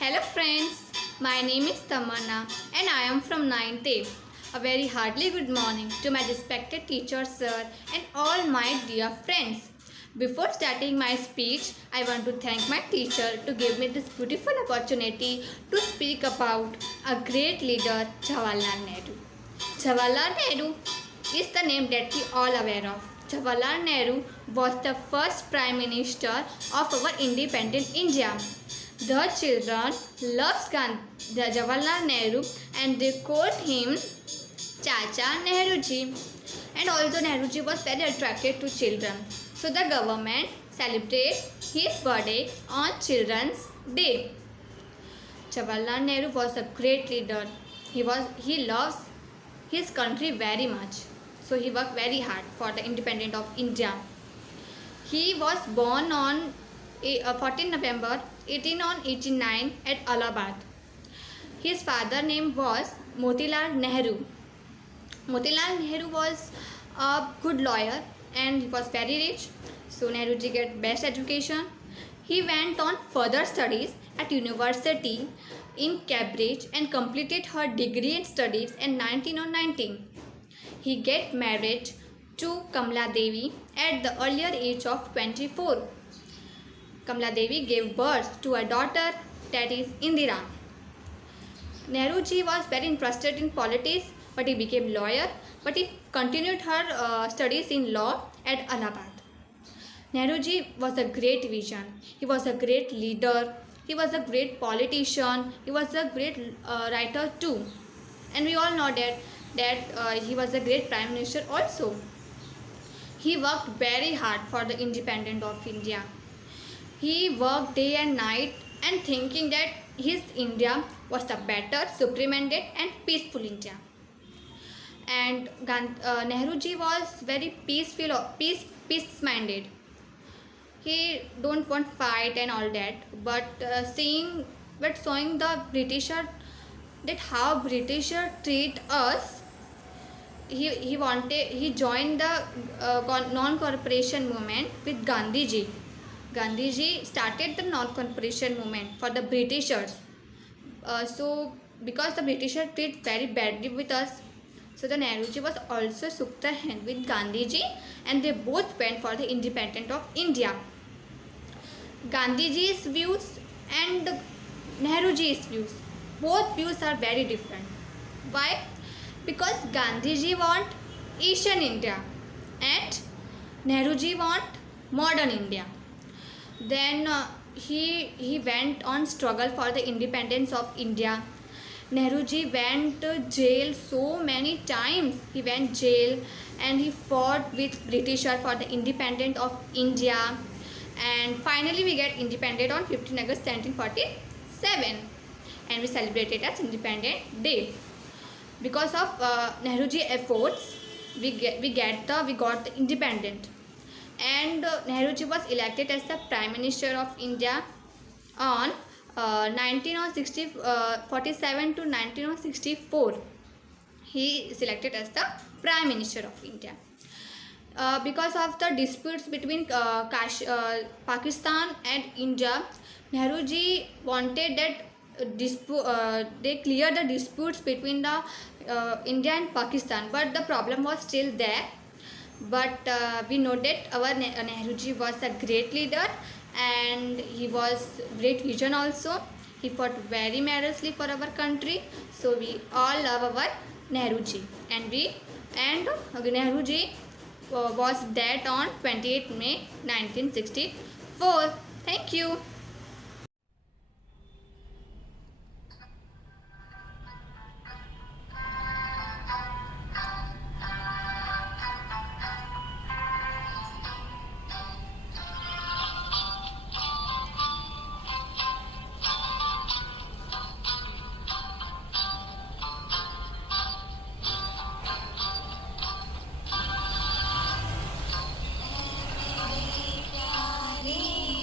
Hello friends, my name is Tamanna and I am from 9th A. A very heartily good morning to my respected teacher sir and all my dear friends. Before starting my speech, I want to thank my teacher to give me this beautiful opportunity to speak about a great leader, Jawaharlal Nehru. Jawaharlal Nehru is the name that we all aware of. Jawaharlal Nehru was the first Prime Minister of our independent India. The children loves Jawaharlal Nehru and they called him Chacha Nehruji. And also Nehruji was very attracted to children. So the government celebrates his birthday on Children's Day. Jawaharlal Nehru was a great leader. He loves his country very much. So he worked very hard for the independence of India. He was born on 14 November 1889 at Allahabad. His father's name was Motilal Nehru. Motilal Nehru was a good lawyer and he was very rich. So Nehruji got best education. He went on further studies at university in Cambridge and completed her degree in studies in 1919. He get married to Kamala Devi at the earlier age of 24. Kamala Devi gave birth to a daughter, that is Indira. Nehruji was very interested in politics, but he became lawyer, but he continued her studies in law at Allahabad. Nehruji was a great vision. He was a great leader. He was a great politician. He was a great writer too. And we all know that he was a great Prime Minister also. He worked very hard for the independence of India. He worked day and night and thinking that his India was the better, supreme-minded and peaceful India. And Nehruji was very peace-minded. He don't want fight and all that, but showing the Britisher that how Britisher treat us, he joined the non-cooperation movement with Gandhiji. Gandhiji started the non-cooperation movement for the Britishers. So because the Britishers treat very badly with us, so the Nehruji was also shook the hand with Gandhiji and they both went for the independence of India. Gandhiji's views and Nehruji's views, both views are very different. Why? Because Gandhiji want Asian India and Nehruji want modern India. Then he went on struggle for the independence of India. Nehruji went to jail so many times. He went jail and he fought with Britisher for the independence of India. And finally we get independent on 15 August 1947 and we celebrate it as Independence Day. Because of Nehruji efforts, we got the independent. And Nehruji was elected as the Prime Minister of India on 1947 to 1964. He is elected as the Prime Minister of India. Because of the disputes between Pakistan and India, Nehruji wanted that they clear the disputes between the India and Pakistan, but the problem was still there. But we know that our Nehruji was a great leader and he was great vision also. He fought very meritoriously for our country, so we all love our Nehruji. And Nehruji was dead on 28 May 1964. Thank you.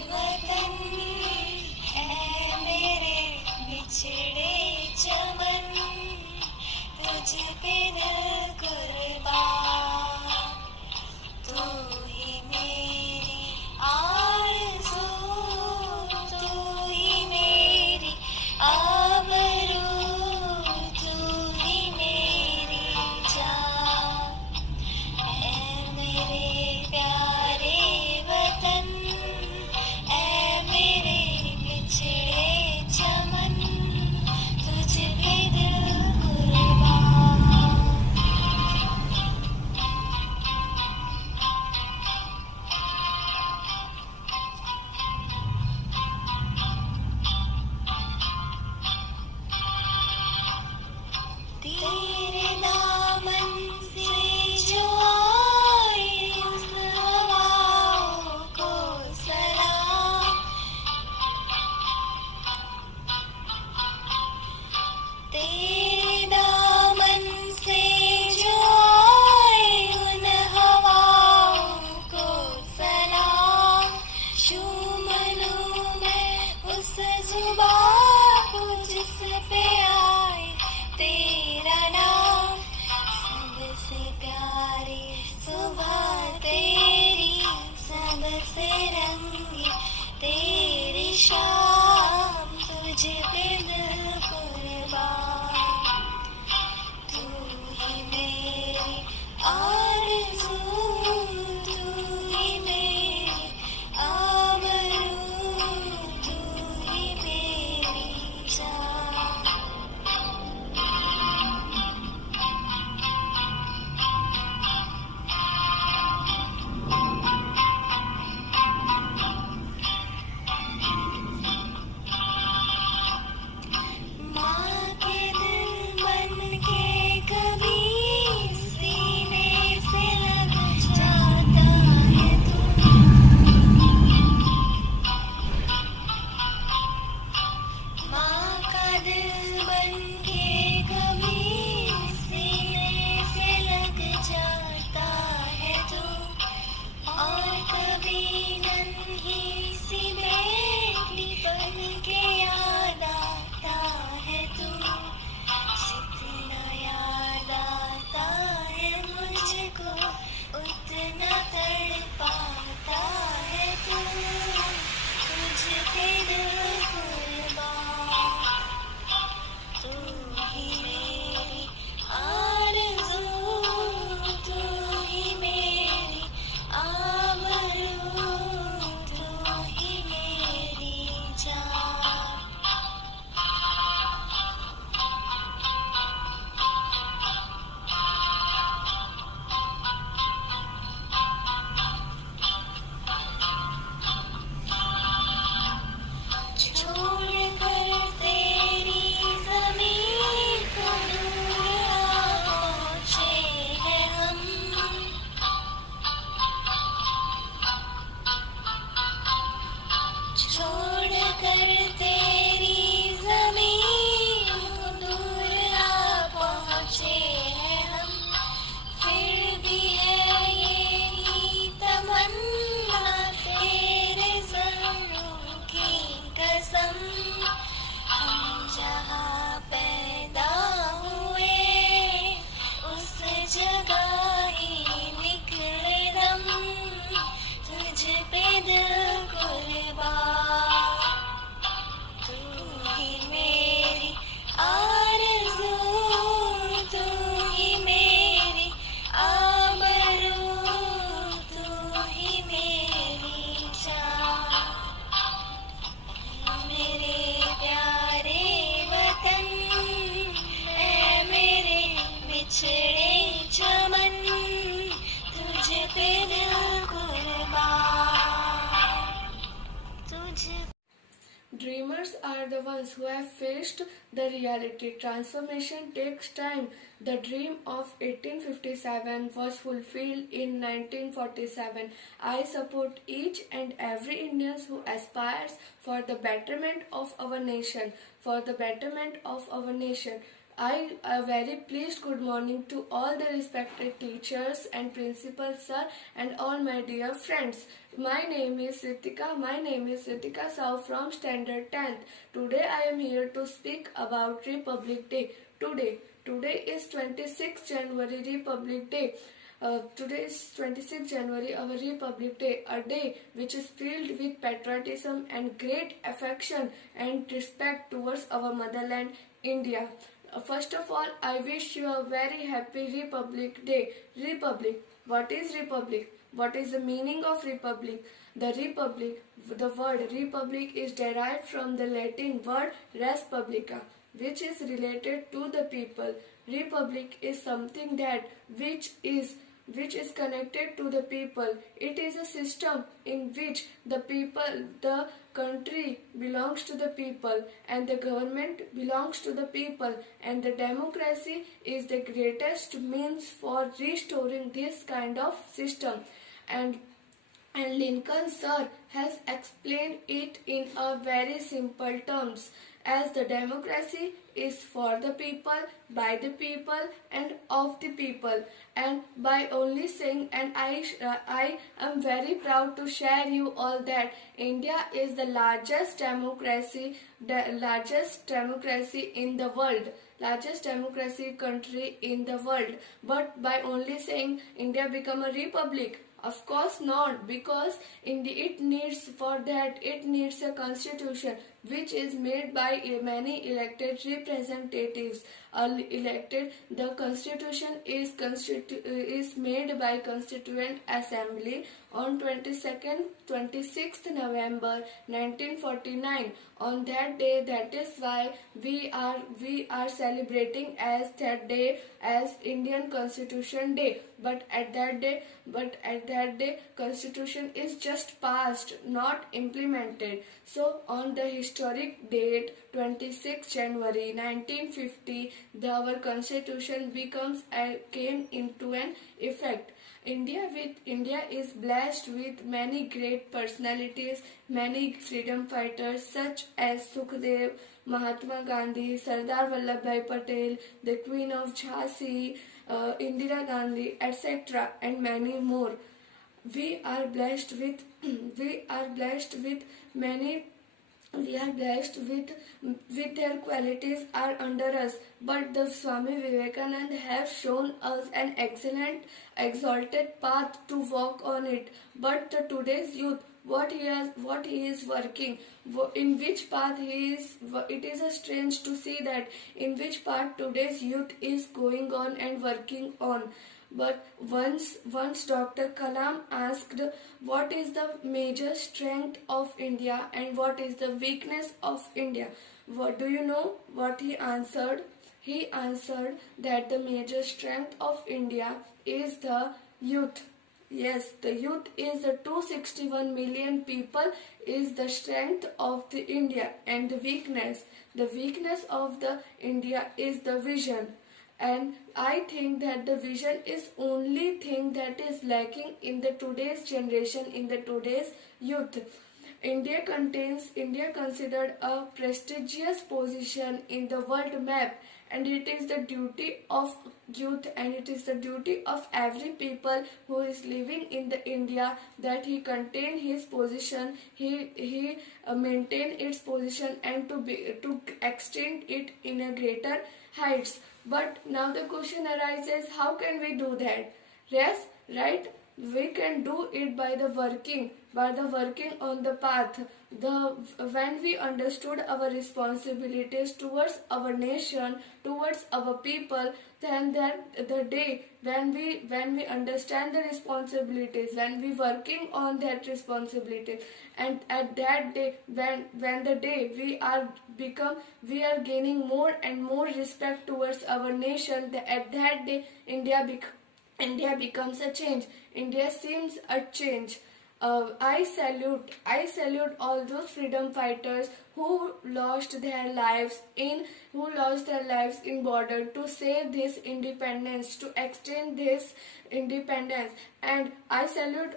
वतन dreamers are the ones who have faced the reality. Transformation takes time. The dream of 1857 was fulfilled in 1947. I support each and every Indian who aspires for the betterment of our nation. For the betterment of our nation. I am very pleased. Good morning to all the respected teachers and principals, sir, and all my dear friends. My name is Ritika Sahu from Standard 10th. Today I am here to speak about Republic Day. Today is 26th January, Republic Day. Today is 26th January, our Republic Day, a day which is filled with patriotism and great affection and respect towards our motherland, India. First of all, I wish you a very happy Republic Day. Republic. What is Republic? What is the meaning of Republic? The word Republic is derived from the Latin word res publica, which is related to the people. Republic is something that which is connected to the people. It is a system in which the country belongs to the people and the government belongs to the people, and the democracy is the greatest means for restoring this kind of system. And Lincoln sir has explained it in a very simple terms, as the democracy is for the people, by the people, and of the people. And by only saying, and I am very proud to share you all that India is the largest democracy in the world, largest democracy country in the world. But by only saying India become a republic, of course not, because it needs a constitution which is made by many elected representatives. The constitution is made by Constituent Assembly on 26th November 1949. On that day, that is why we are celebrating as that day as Indian Constitution Day. But at that day, Constitution is just passed, not implemented. So on the historic date 26 January 1950, our Constitution came into an effect. India is blessed with many great personalities, many freedom fighters such as Sukhdev, Mahatma Gandhi, Sardar Vallabhbhai Patel, the Queen of Jhansi, Indira Gandhi, etc., and many more. We are blessed with their qualities are under us, but the Swami Vivekananda have shown us an excellent exalted path to walk on it. But today's youth, what he is working, in which path he is, it is strange to see that in which path today's youth is going on and working on. But once Dr. Kalam asked what is the major strength of India and what is the weakness of India, what do you know what he answered? He answered that the major strength of India is the youth. Yes, the youth is the 261 million people is the strength of the India, and the weakness of the India is the vision. And I think that the vision is only thing that is lacking in the today's generation, in the today's youth. India considered a prestigious position in the world map, and it is the duty of youth and it is the duty of every people who is living in the India that he contain his position, he maintain its position and to extend it in a greater heights. But now the question arises, how can we do that? Yes, right? We can do it by the working on the path. When we understood our responsibilities towards our nation, towards our people, then the day when we understand the responsibilities, when we working on that responsibility, and at that day when the day we are gaining more and more respect towards our nation, at that day India becomes a change. India seems a change. I salute all those freedom fighters who lost their lives in border to save this independence, to extend this independence. And I salute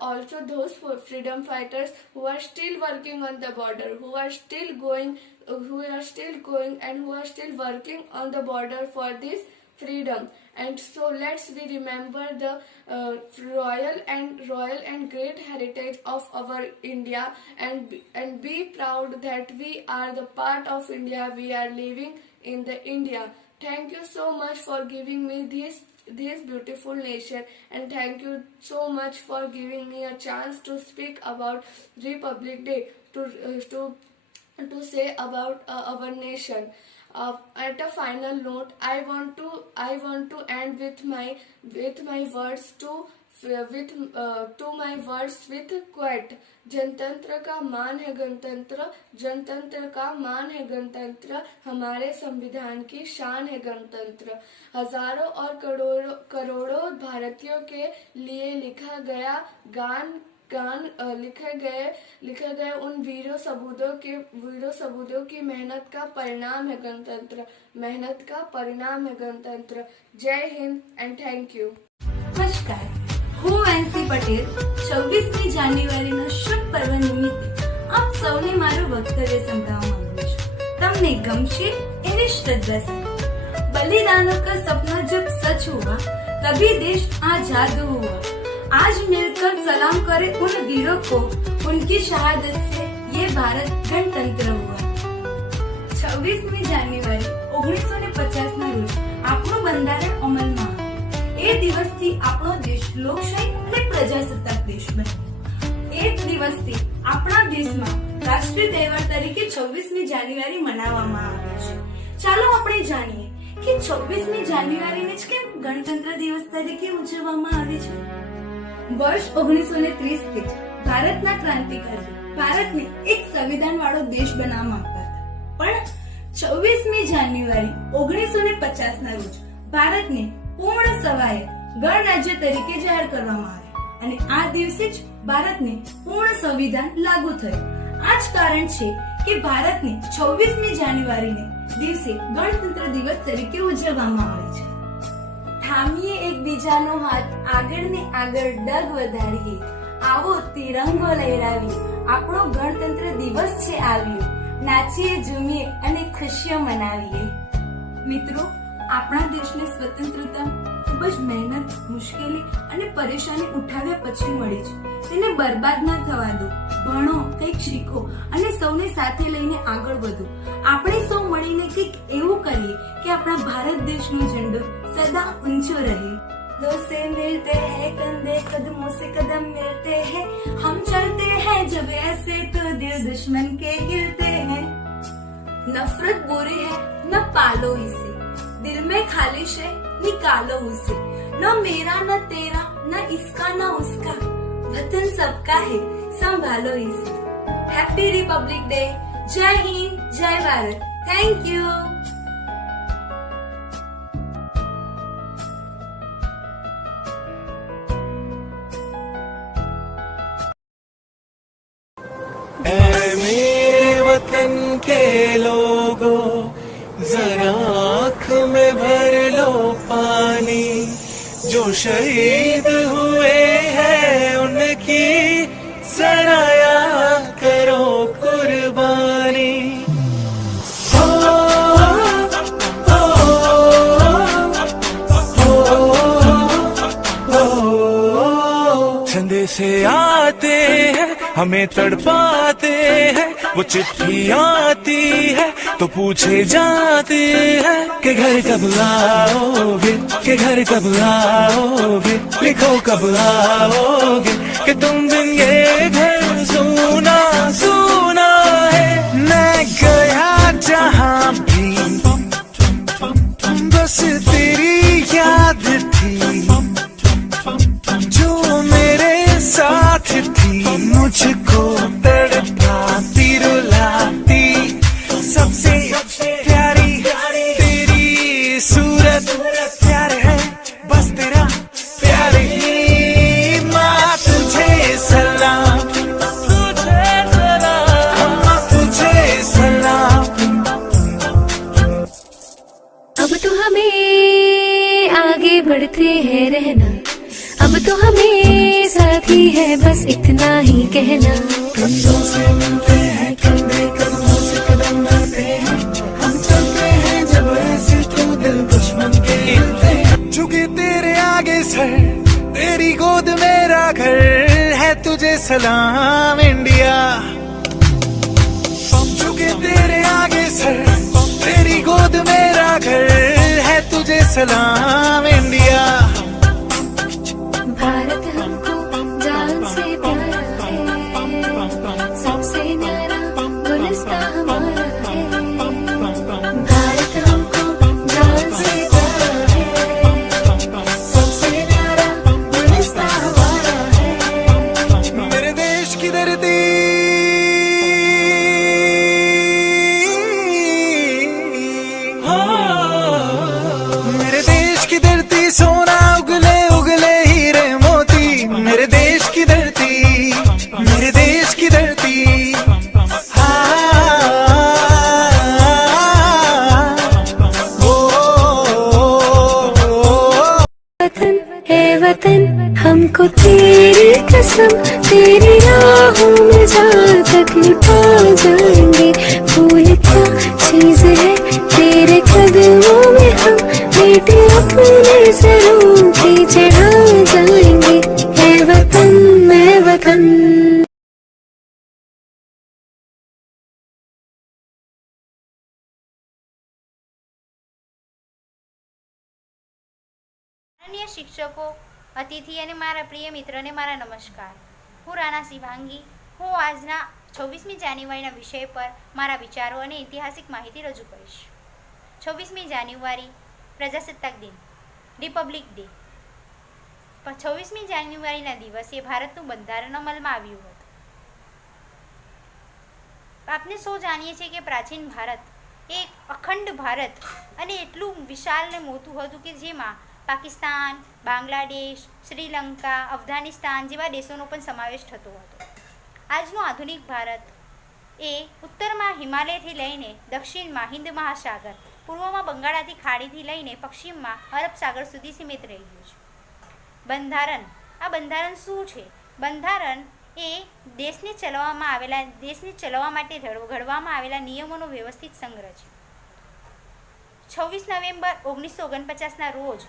also those freedom fighters who are still working on the border, who are still going and who are still working on the border for this freedom. And so let's we remember the royal and great heritage of our India, and be proud that we are the part of India. We are living in the India. Thank you so much for giving me this beautiful nation, and thank you so much for giving me a chance to speak about Republic Day, to say about our nation. At a final note, I want to end with my words with quote. जनतंत्र का मान है गणतंत्र, जनतंत्र का मान है गणतंत्र, हमारे संविधान की शान है गणतंत्र। हजारों और करोड़ों भारतीयों के लिए लिखा गया गान लिखे गए उन वीरों सबूतों की मेहनत का परिणाम है गणतंत्र। जय हिंद एंड थैंक यू। नमस्कार, હું એનસી પટેલ 26મી જાન્યુઆરીના શુભ પર્વ નિમિત્તે આપ સૌને મારું વક્તવ્ય સંભળાવવા માંગુ છું। તમને ગમશે એવી શ્રદ્ધા સાથે। बलिदानों का सपना जब सच हुआ तभी देश आजाद हुआ। आज मिलकर सलाम करे उन वीरों को, उनकी शहादत से ये भारत गणतंत्र हुआ। 26મી જાન્યુઆરી 1950 ના રોજ આપણું બંધારણ અમલમાં એ દિવસથી આપણો દેશ લોકશાહી અને પ્રજાસત્તાક દેશ બન્યો। એ દિવસથી આપણા દેશમાં રાષ્ટ્રીય તહેવાર તરીકે 26મી જાન્યુઆરી મનાવવામાં આવે છે। ચાલો આપણે જાણીએ કે 26મી જાન્યુઆરીને જ કેમ ગણતંત્ર દિવસ તરીકે ઉજવવામાં આવે છે। વર્ષ 1930 થી ભારતના ક્રાંતિકારી ભારતને એક સંવિધાન વાળો દેશ બનાવવા માંગતા હતા, પણ 26મી જાન્યુઆરી 1950 ના રોજ ભારતને પૂર્ણ સ્વાયત્ત ગણરાજ્ય તરીકે જાહેર કરવામાં આવ્યું અને આ દિવસે જ ભારતને પૂર્ણ સંવિધાન લાગુ થયું। આ જ કારણ છે કે ભારતને 26મી જાન્યુઆરીને દિવસે ગણતંત્ર દિવસ તરીકે ઉજવવામાં આવે છે। થામીએ એકબીજાનો હાથ, આગળ ને આગળ ડગ વધારીએ, આવો તિરંગો લહેરાવીએ, આપણો ગણતંત્ર દિવસ છે આવ્યો, નાચીએ ઝૂમીએ અને ખુશીઓ મનાવીએ। મિત્રો, આપણા દેશને સ્વતંત્રતા ખૂબ જ મહેનત, મુશ્કેલી અને પરેશાની ઉઠાવ્યા પછી મળી છે। તેને બરબાદ ના થવા દો, ભણો, કંઈક શીખો અને સૌને સાથે લઈને આગળ વધો। આપણે સૌ મળીને કંઈક એવું કરીએ કે આપણા ભારત દેશનો ઝંડો સદા ઊંચો રહે। दो से मिलते हैं, कंधे कदमों से कदम मिलते हैं, हम चलते हैं जब ऐसे तो दिल दुश्मन के हिलते हैं। नफरत बुरी है न पालो इसे, दिल में खालिश है निकालो उसे, न मेरा न तेरा न इसका न उसका, वतन सबका है संभालो इसे। Happy Republic day. जय हिंद, जय भारत। Thank you. मेरे वतन के लोगों, जरा आँख में भर लो पानी, जो शहीद हुए हैं उनकी जरा याद करो कुर्बानी। चंदे से आते हैं हमें तड़पाते हैं, वो चिट्ठी आती है तो पूछे जाते हैं कि घर कब आओगे, कि घर कब आओगे, लिखो कब आओगे, कि तुम बिन ये घर सुना सुना है। मैं गया जहाँ भी बस तेरी याद थी, जो मेरे साथ थी, मुझको तड़पाती रुलाती, सबसे प्यारी तेरी सूरत, प्यार है बस तेरा प्यार ही। माँ तुझ हमें आगे बढ़ते हैं रहना, अब तो हमें साथ ही है बस इतना ही कहना। कंधों से मिलते हैं कंधे कदमों से कदम मिलते हैं, हम चलते हैं जब ऐसे तो दिल दुश्मन के हिलते हैं। झुके तेरे आगे सर, तेरी गोद मेरा घर है, तुझे सलाम इंडिया। झुके तेरे आगे सर, तेरी गोद मेरा घर है, तुझे सलाम इंडिया। भारत हमको जान से प्यारा है, सबसे न्यारा गुलिस्तां हमारा है। भारत हमको जान से प्यारा है, सबसे न्यारा गुलिस्तां हमारा है। मेरे देश की धरती, मेरे देश की धरती सोना उगले उगले हीरे मोती। मेरे देश की धरती, मेरे देश की धरती। वतन है वतन हमको तेरी कसम, तेरी राहों में जहाँ तक लुटा जाएंगे। फूल क्या चीज है तेरे कदमों में, हम बेटे अपने सरों पे चढ़ा जाएंगे। है वतन मैं वतन। માનનીય શિક્ષકો, અતિથિ અને મારા પ્રિય મિત્રોને મારા નમસ્કાર. હું રાણા શિવાંગી. હું આજના 26મી જાન્યુઆરીના વિષય પર મારા વિચારો અને ઐતિહાસિક માહિતી રજૂ કરીશ. 26મી જાન્યુઆરી પ્રજાસત્તાક દિન, રિપબ્લિક ડે. 26મી જાન્યુઆરીના દિવસે ભારતનું બંધારણ અમલમાં આવ્યું હતું. આપણે સૌ જાણીએ છીએ કે પ્રાચીન ભારત એક અખંડ ભારત અને એટલું વિશાળ ને મોટું હતું કે જેમાં પાકિસ્તાન, બાંગ્લાદેશ, શ્રીલંકા, અફઘાનિસ્તાન જેવા દેશોનો પણ સમાવેશ થતો હતો. આજનું આધુનિક ભારત એ ઉત્તરમાં હિમાલયથી લઈને દક્ષિણમાં હિન્દ મહાસાગર, પૂર્વમાં બંગાળાથી ખાડીથી લઈને પશ્ચિમમાં અરબ સાગર સુધી સીમિત રહી ગયું છે. બંધારણ, આ બંધારણ શું છે? બંધારણ એ દેશને ચલાવવા માટે ઘડવામાં આવેલા નિયમોનો વ્યવસ્થિત સંગ્રહ છે. 26 નવેમ્બર 1949ના રોજ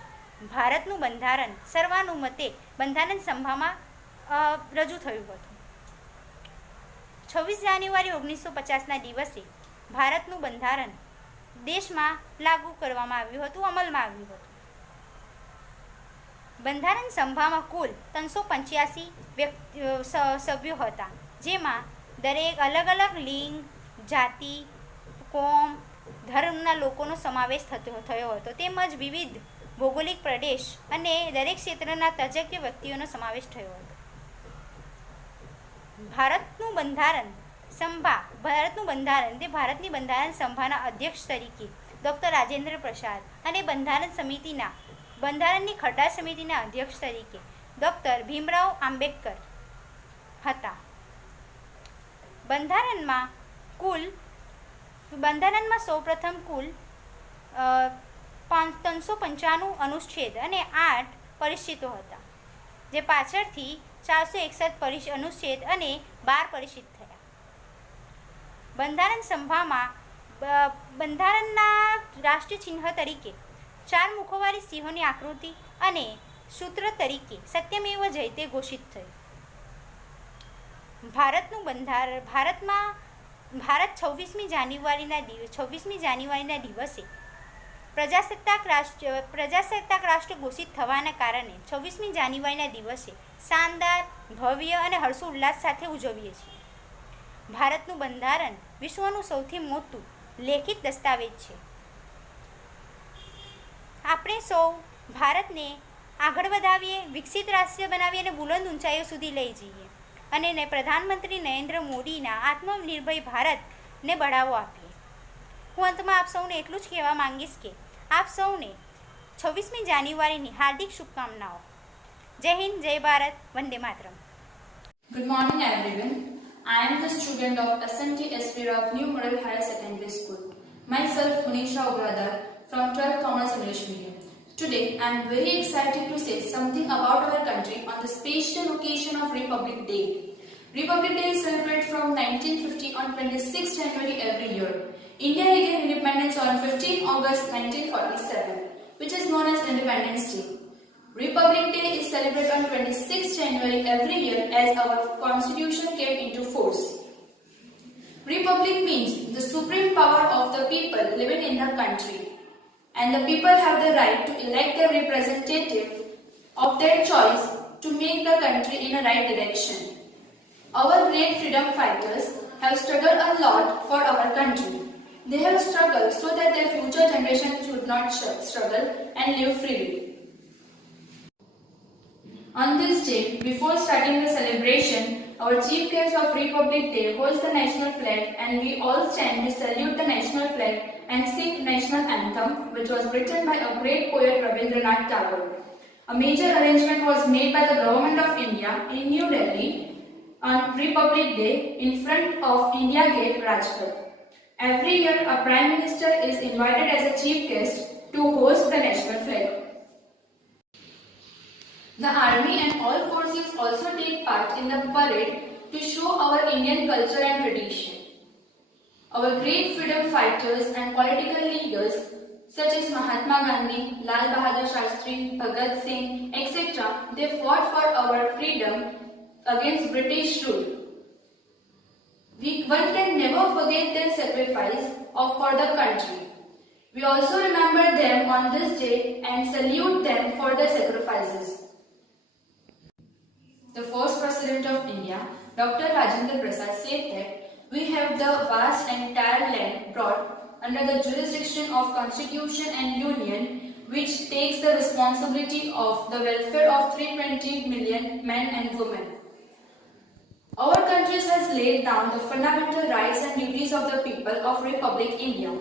ભારતનું બંધારણ સર્વાનુમતે બંધારણ સભામાં રજૂ થયું હતું. 26 જાન્યુઆરી 1950ના દિવસે ભારતનું બંધારણ દેશમાં લાગુ કરવામાં આવ્યું હતું, અમલમાં આવ્યું હતું. બંધારણ સભામાં કુલ 385 સભ્યો હતા, જેમાં દરેક અલગ અલગ લિંગ, જાતિ, કોમ, ધર્મના લોકોનો સમાવેશ થયો હતો, તેમજ વિવિધ ભૌગોલિક પ્રદેશ અને દરેક ક્ષેત્રના તજજ્ઞ વ્યક્તિઓનો સમાવેશ થયો હતો. ભારતનું બંધારણ તે ભારતની બંધારણ સભાના અધ્યક્ષ તરીકે ડૉક્ટર રાજેન્દ્ર પ્રસાદ અને બંધારણની ખરડા સમિતિના અધ્યક્ષ તરીકે ડૉક્ટર ભીમરાવ આંબેડકર હતા. બંધારણમાં સૌપ્રથમ કુલ 395 અનુચ્છેદ અને 8 પરિશિષ્ટો હતા, જે પાછળથી 461 અનુચ્છેદ અને 12 પરિશિષ્ટ થયા. બંધારણ સભામાં બંધારણના રાષ્ટ્રીય ચિહ્ન તરીકે 4 મુખવાળી સિંહોની આકૃતિ અને સૂત્ર તરીકે સત્યમેવ જયતે ઘોષિત થયું. ભારત 26મી જાન્યુઆરીના દિવસે પ્રજાસત્તાક રાષ્ટ્ર ઘોષિત થવાના કારણે 26મી જાન્યુઆરીના દિવસે શાનદાર, ભવ્ય અને હર્ષોલ્લાસ સાથે ઉજવીએ છીએ. ભારતનું બંધારણ વિશ્વનું સૌથી મોટું લેખિત દસ્તાવેજ છે. આપણે સૌ ભારતને આગળ વધાવીએ, વિકસિત રાષ્ટ્ર બનાવીએ અને બુલંદ ઊંચાઈઓ સુધી લઈ જઈએ અને પ્રધાનમંત્રી નરેન્દ્ર મોદીના આત્મનિર્ભર ભારતને બઢાવો આપીએ. હું અંતમાં આપ સૌને એટલું જ કહેવા માંગીશ કે આપ સૌને 26મી જાન્યુઆરીની હાર્દિક શુભકામનાઓ. જય હિન્દ, જય Bharat, Vande Mataram. Good morning everyone. I am the student of SNT Espira of New Model Higher Secondary School. Myself Munisha Ugradar from 12th Commerce English Medium. Today, I am very excited to say something about our country on the special occasion of Republic Day. Republic Day is celebrated from 1950 on 26 January every year. India regained independence on 15 August 1947, which is known as Independence Day. Republic Day is celebrated on 26 January every year as our constitution came into force. Republic means the supreme power of the people living in the country, and the people have the right to elect a representative of their choice to make the country in a right direction. Our great freedom fighters have struggled a lot for our country. They have struggled so that their future generations should not struggle and live freely. On this day, before starting the celebration, our chief guest of Republic Day holds the national flag and we all stand to salute the national flag and sing national anthem, which was written by a great poet Rabindranath Tagore. A major arrangement was made by the Government of India in New Delhi on Republic Day in front of India Gate, Rajpath. Every year, a Prime Minister is invited as a chief guest to host the national flag. The army and all forces also take part in the parade to show our Indian culture and tradition. Our great freedom fighters and political leaders such as Mahatma Gandhi, Lal Bahadur Shastri, Bhagat Singh, etc. they fought for our freedom against British rule. One can never forget their sacrifice for the country. We also remember them on this day and salute them for their sacrifices. The first President of India, Dr. Rajendra Prasad, said that we have the vast entire land brought under the jurisdiction of Constitution and Union, which takes the responsibility of the welfare of 320 million men and women. Our country has laid down the fundamental rights and duties of the people of Republic India.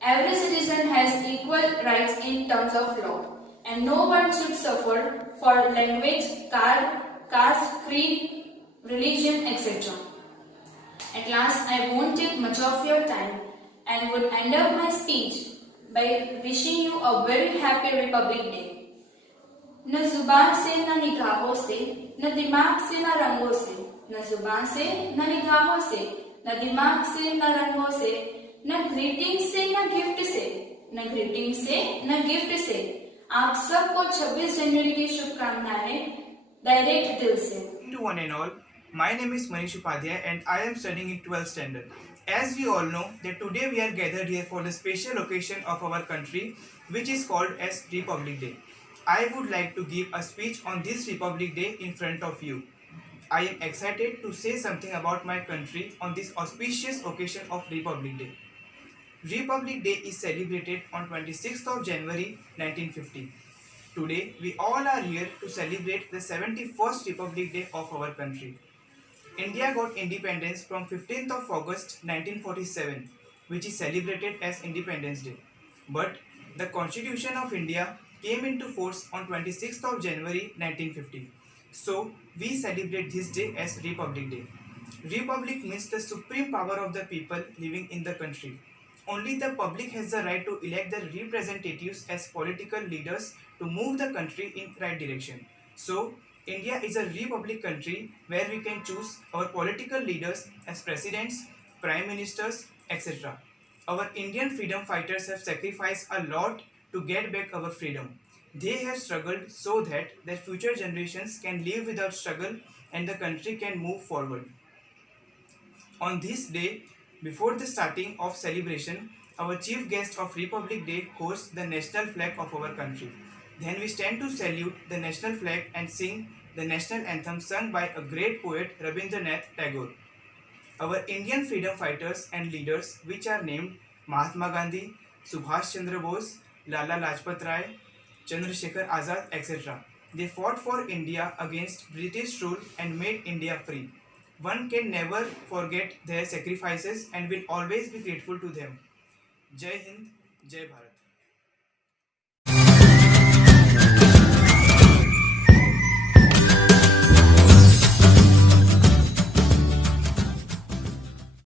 Every citizen has equal rights in terms of law, and no one should suffer for language, caste, creed, religion, etc. At last, I won't take much of your time and would end up my speech by wishing you a very happy Republic Day. न जुबान से न निगाहों से न दिमाग से न रंगों से न जुबान से न निगाहों से न दिमाग से न रंगों से न ग्रीटिंग से न गिफ्ट से न ग्रीटिंग से न गिफ्ट से आप सबको 26 जनवरी की शुभकामनाएं डायरेक्ट दिल से. To one and all, my name is Manish Upadhyay and I am studying in 12th standard. As we all know that today we are gathered here for the special occasion of our country, which is called as Republic Day. I would like to give a speech on this Republic Day in front of you. I am excited to say something about my country on this auspicious occasion of Republic Day. Republic Day is celebrated on 26th of January 1950. Today, we all are here to celebrate the 71st Republic Day of our country. India got independence from 15th of August 1947, which is celebrated as Independence Day. But the Constitution of India came into force on 26th of January 1950. So, we celebrate this day as Republic Day. Republic means the supreme power of the people living in the country. Only the public has the right to elect the representatives as political leaders to move the country in right direction. So, India is a republic country where we can choose our political leaders as presidents, prime ministers, etc. Our Indian freedom fighters have sacrificed a lot to get back our freedom. They have struggled so that their future generations can live without struggle and the country can move forward. On this day, before the starting of celebration, our chief guest of Republic Day hosts the national flag of our country. Then we stand to salute the national flag and sing the national anthem sung by a great poet Rabindranath Tagore. Our Indian freedom fighters and leaders, which are named Mahatma Gandhi, Subhash Chandra Bose, Lala Lajpat Rai, Chandrasekhar Azad, etc. They fought for India against British rule and made India free. One can never forget their sacrifices and will always be grateful to them. Jai Hind, Jai Bharat.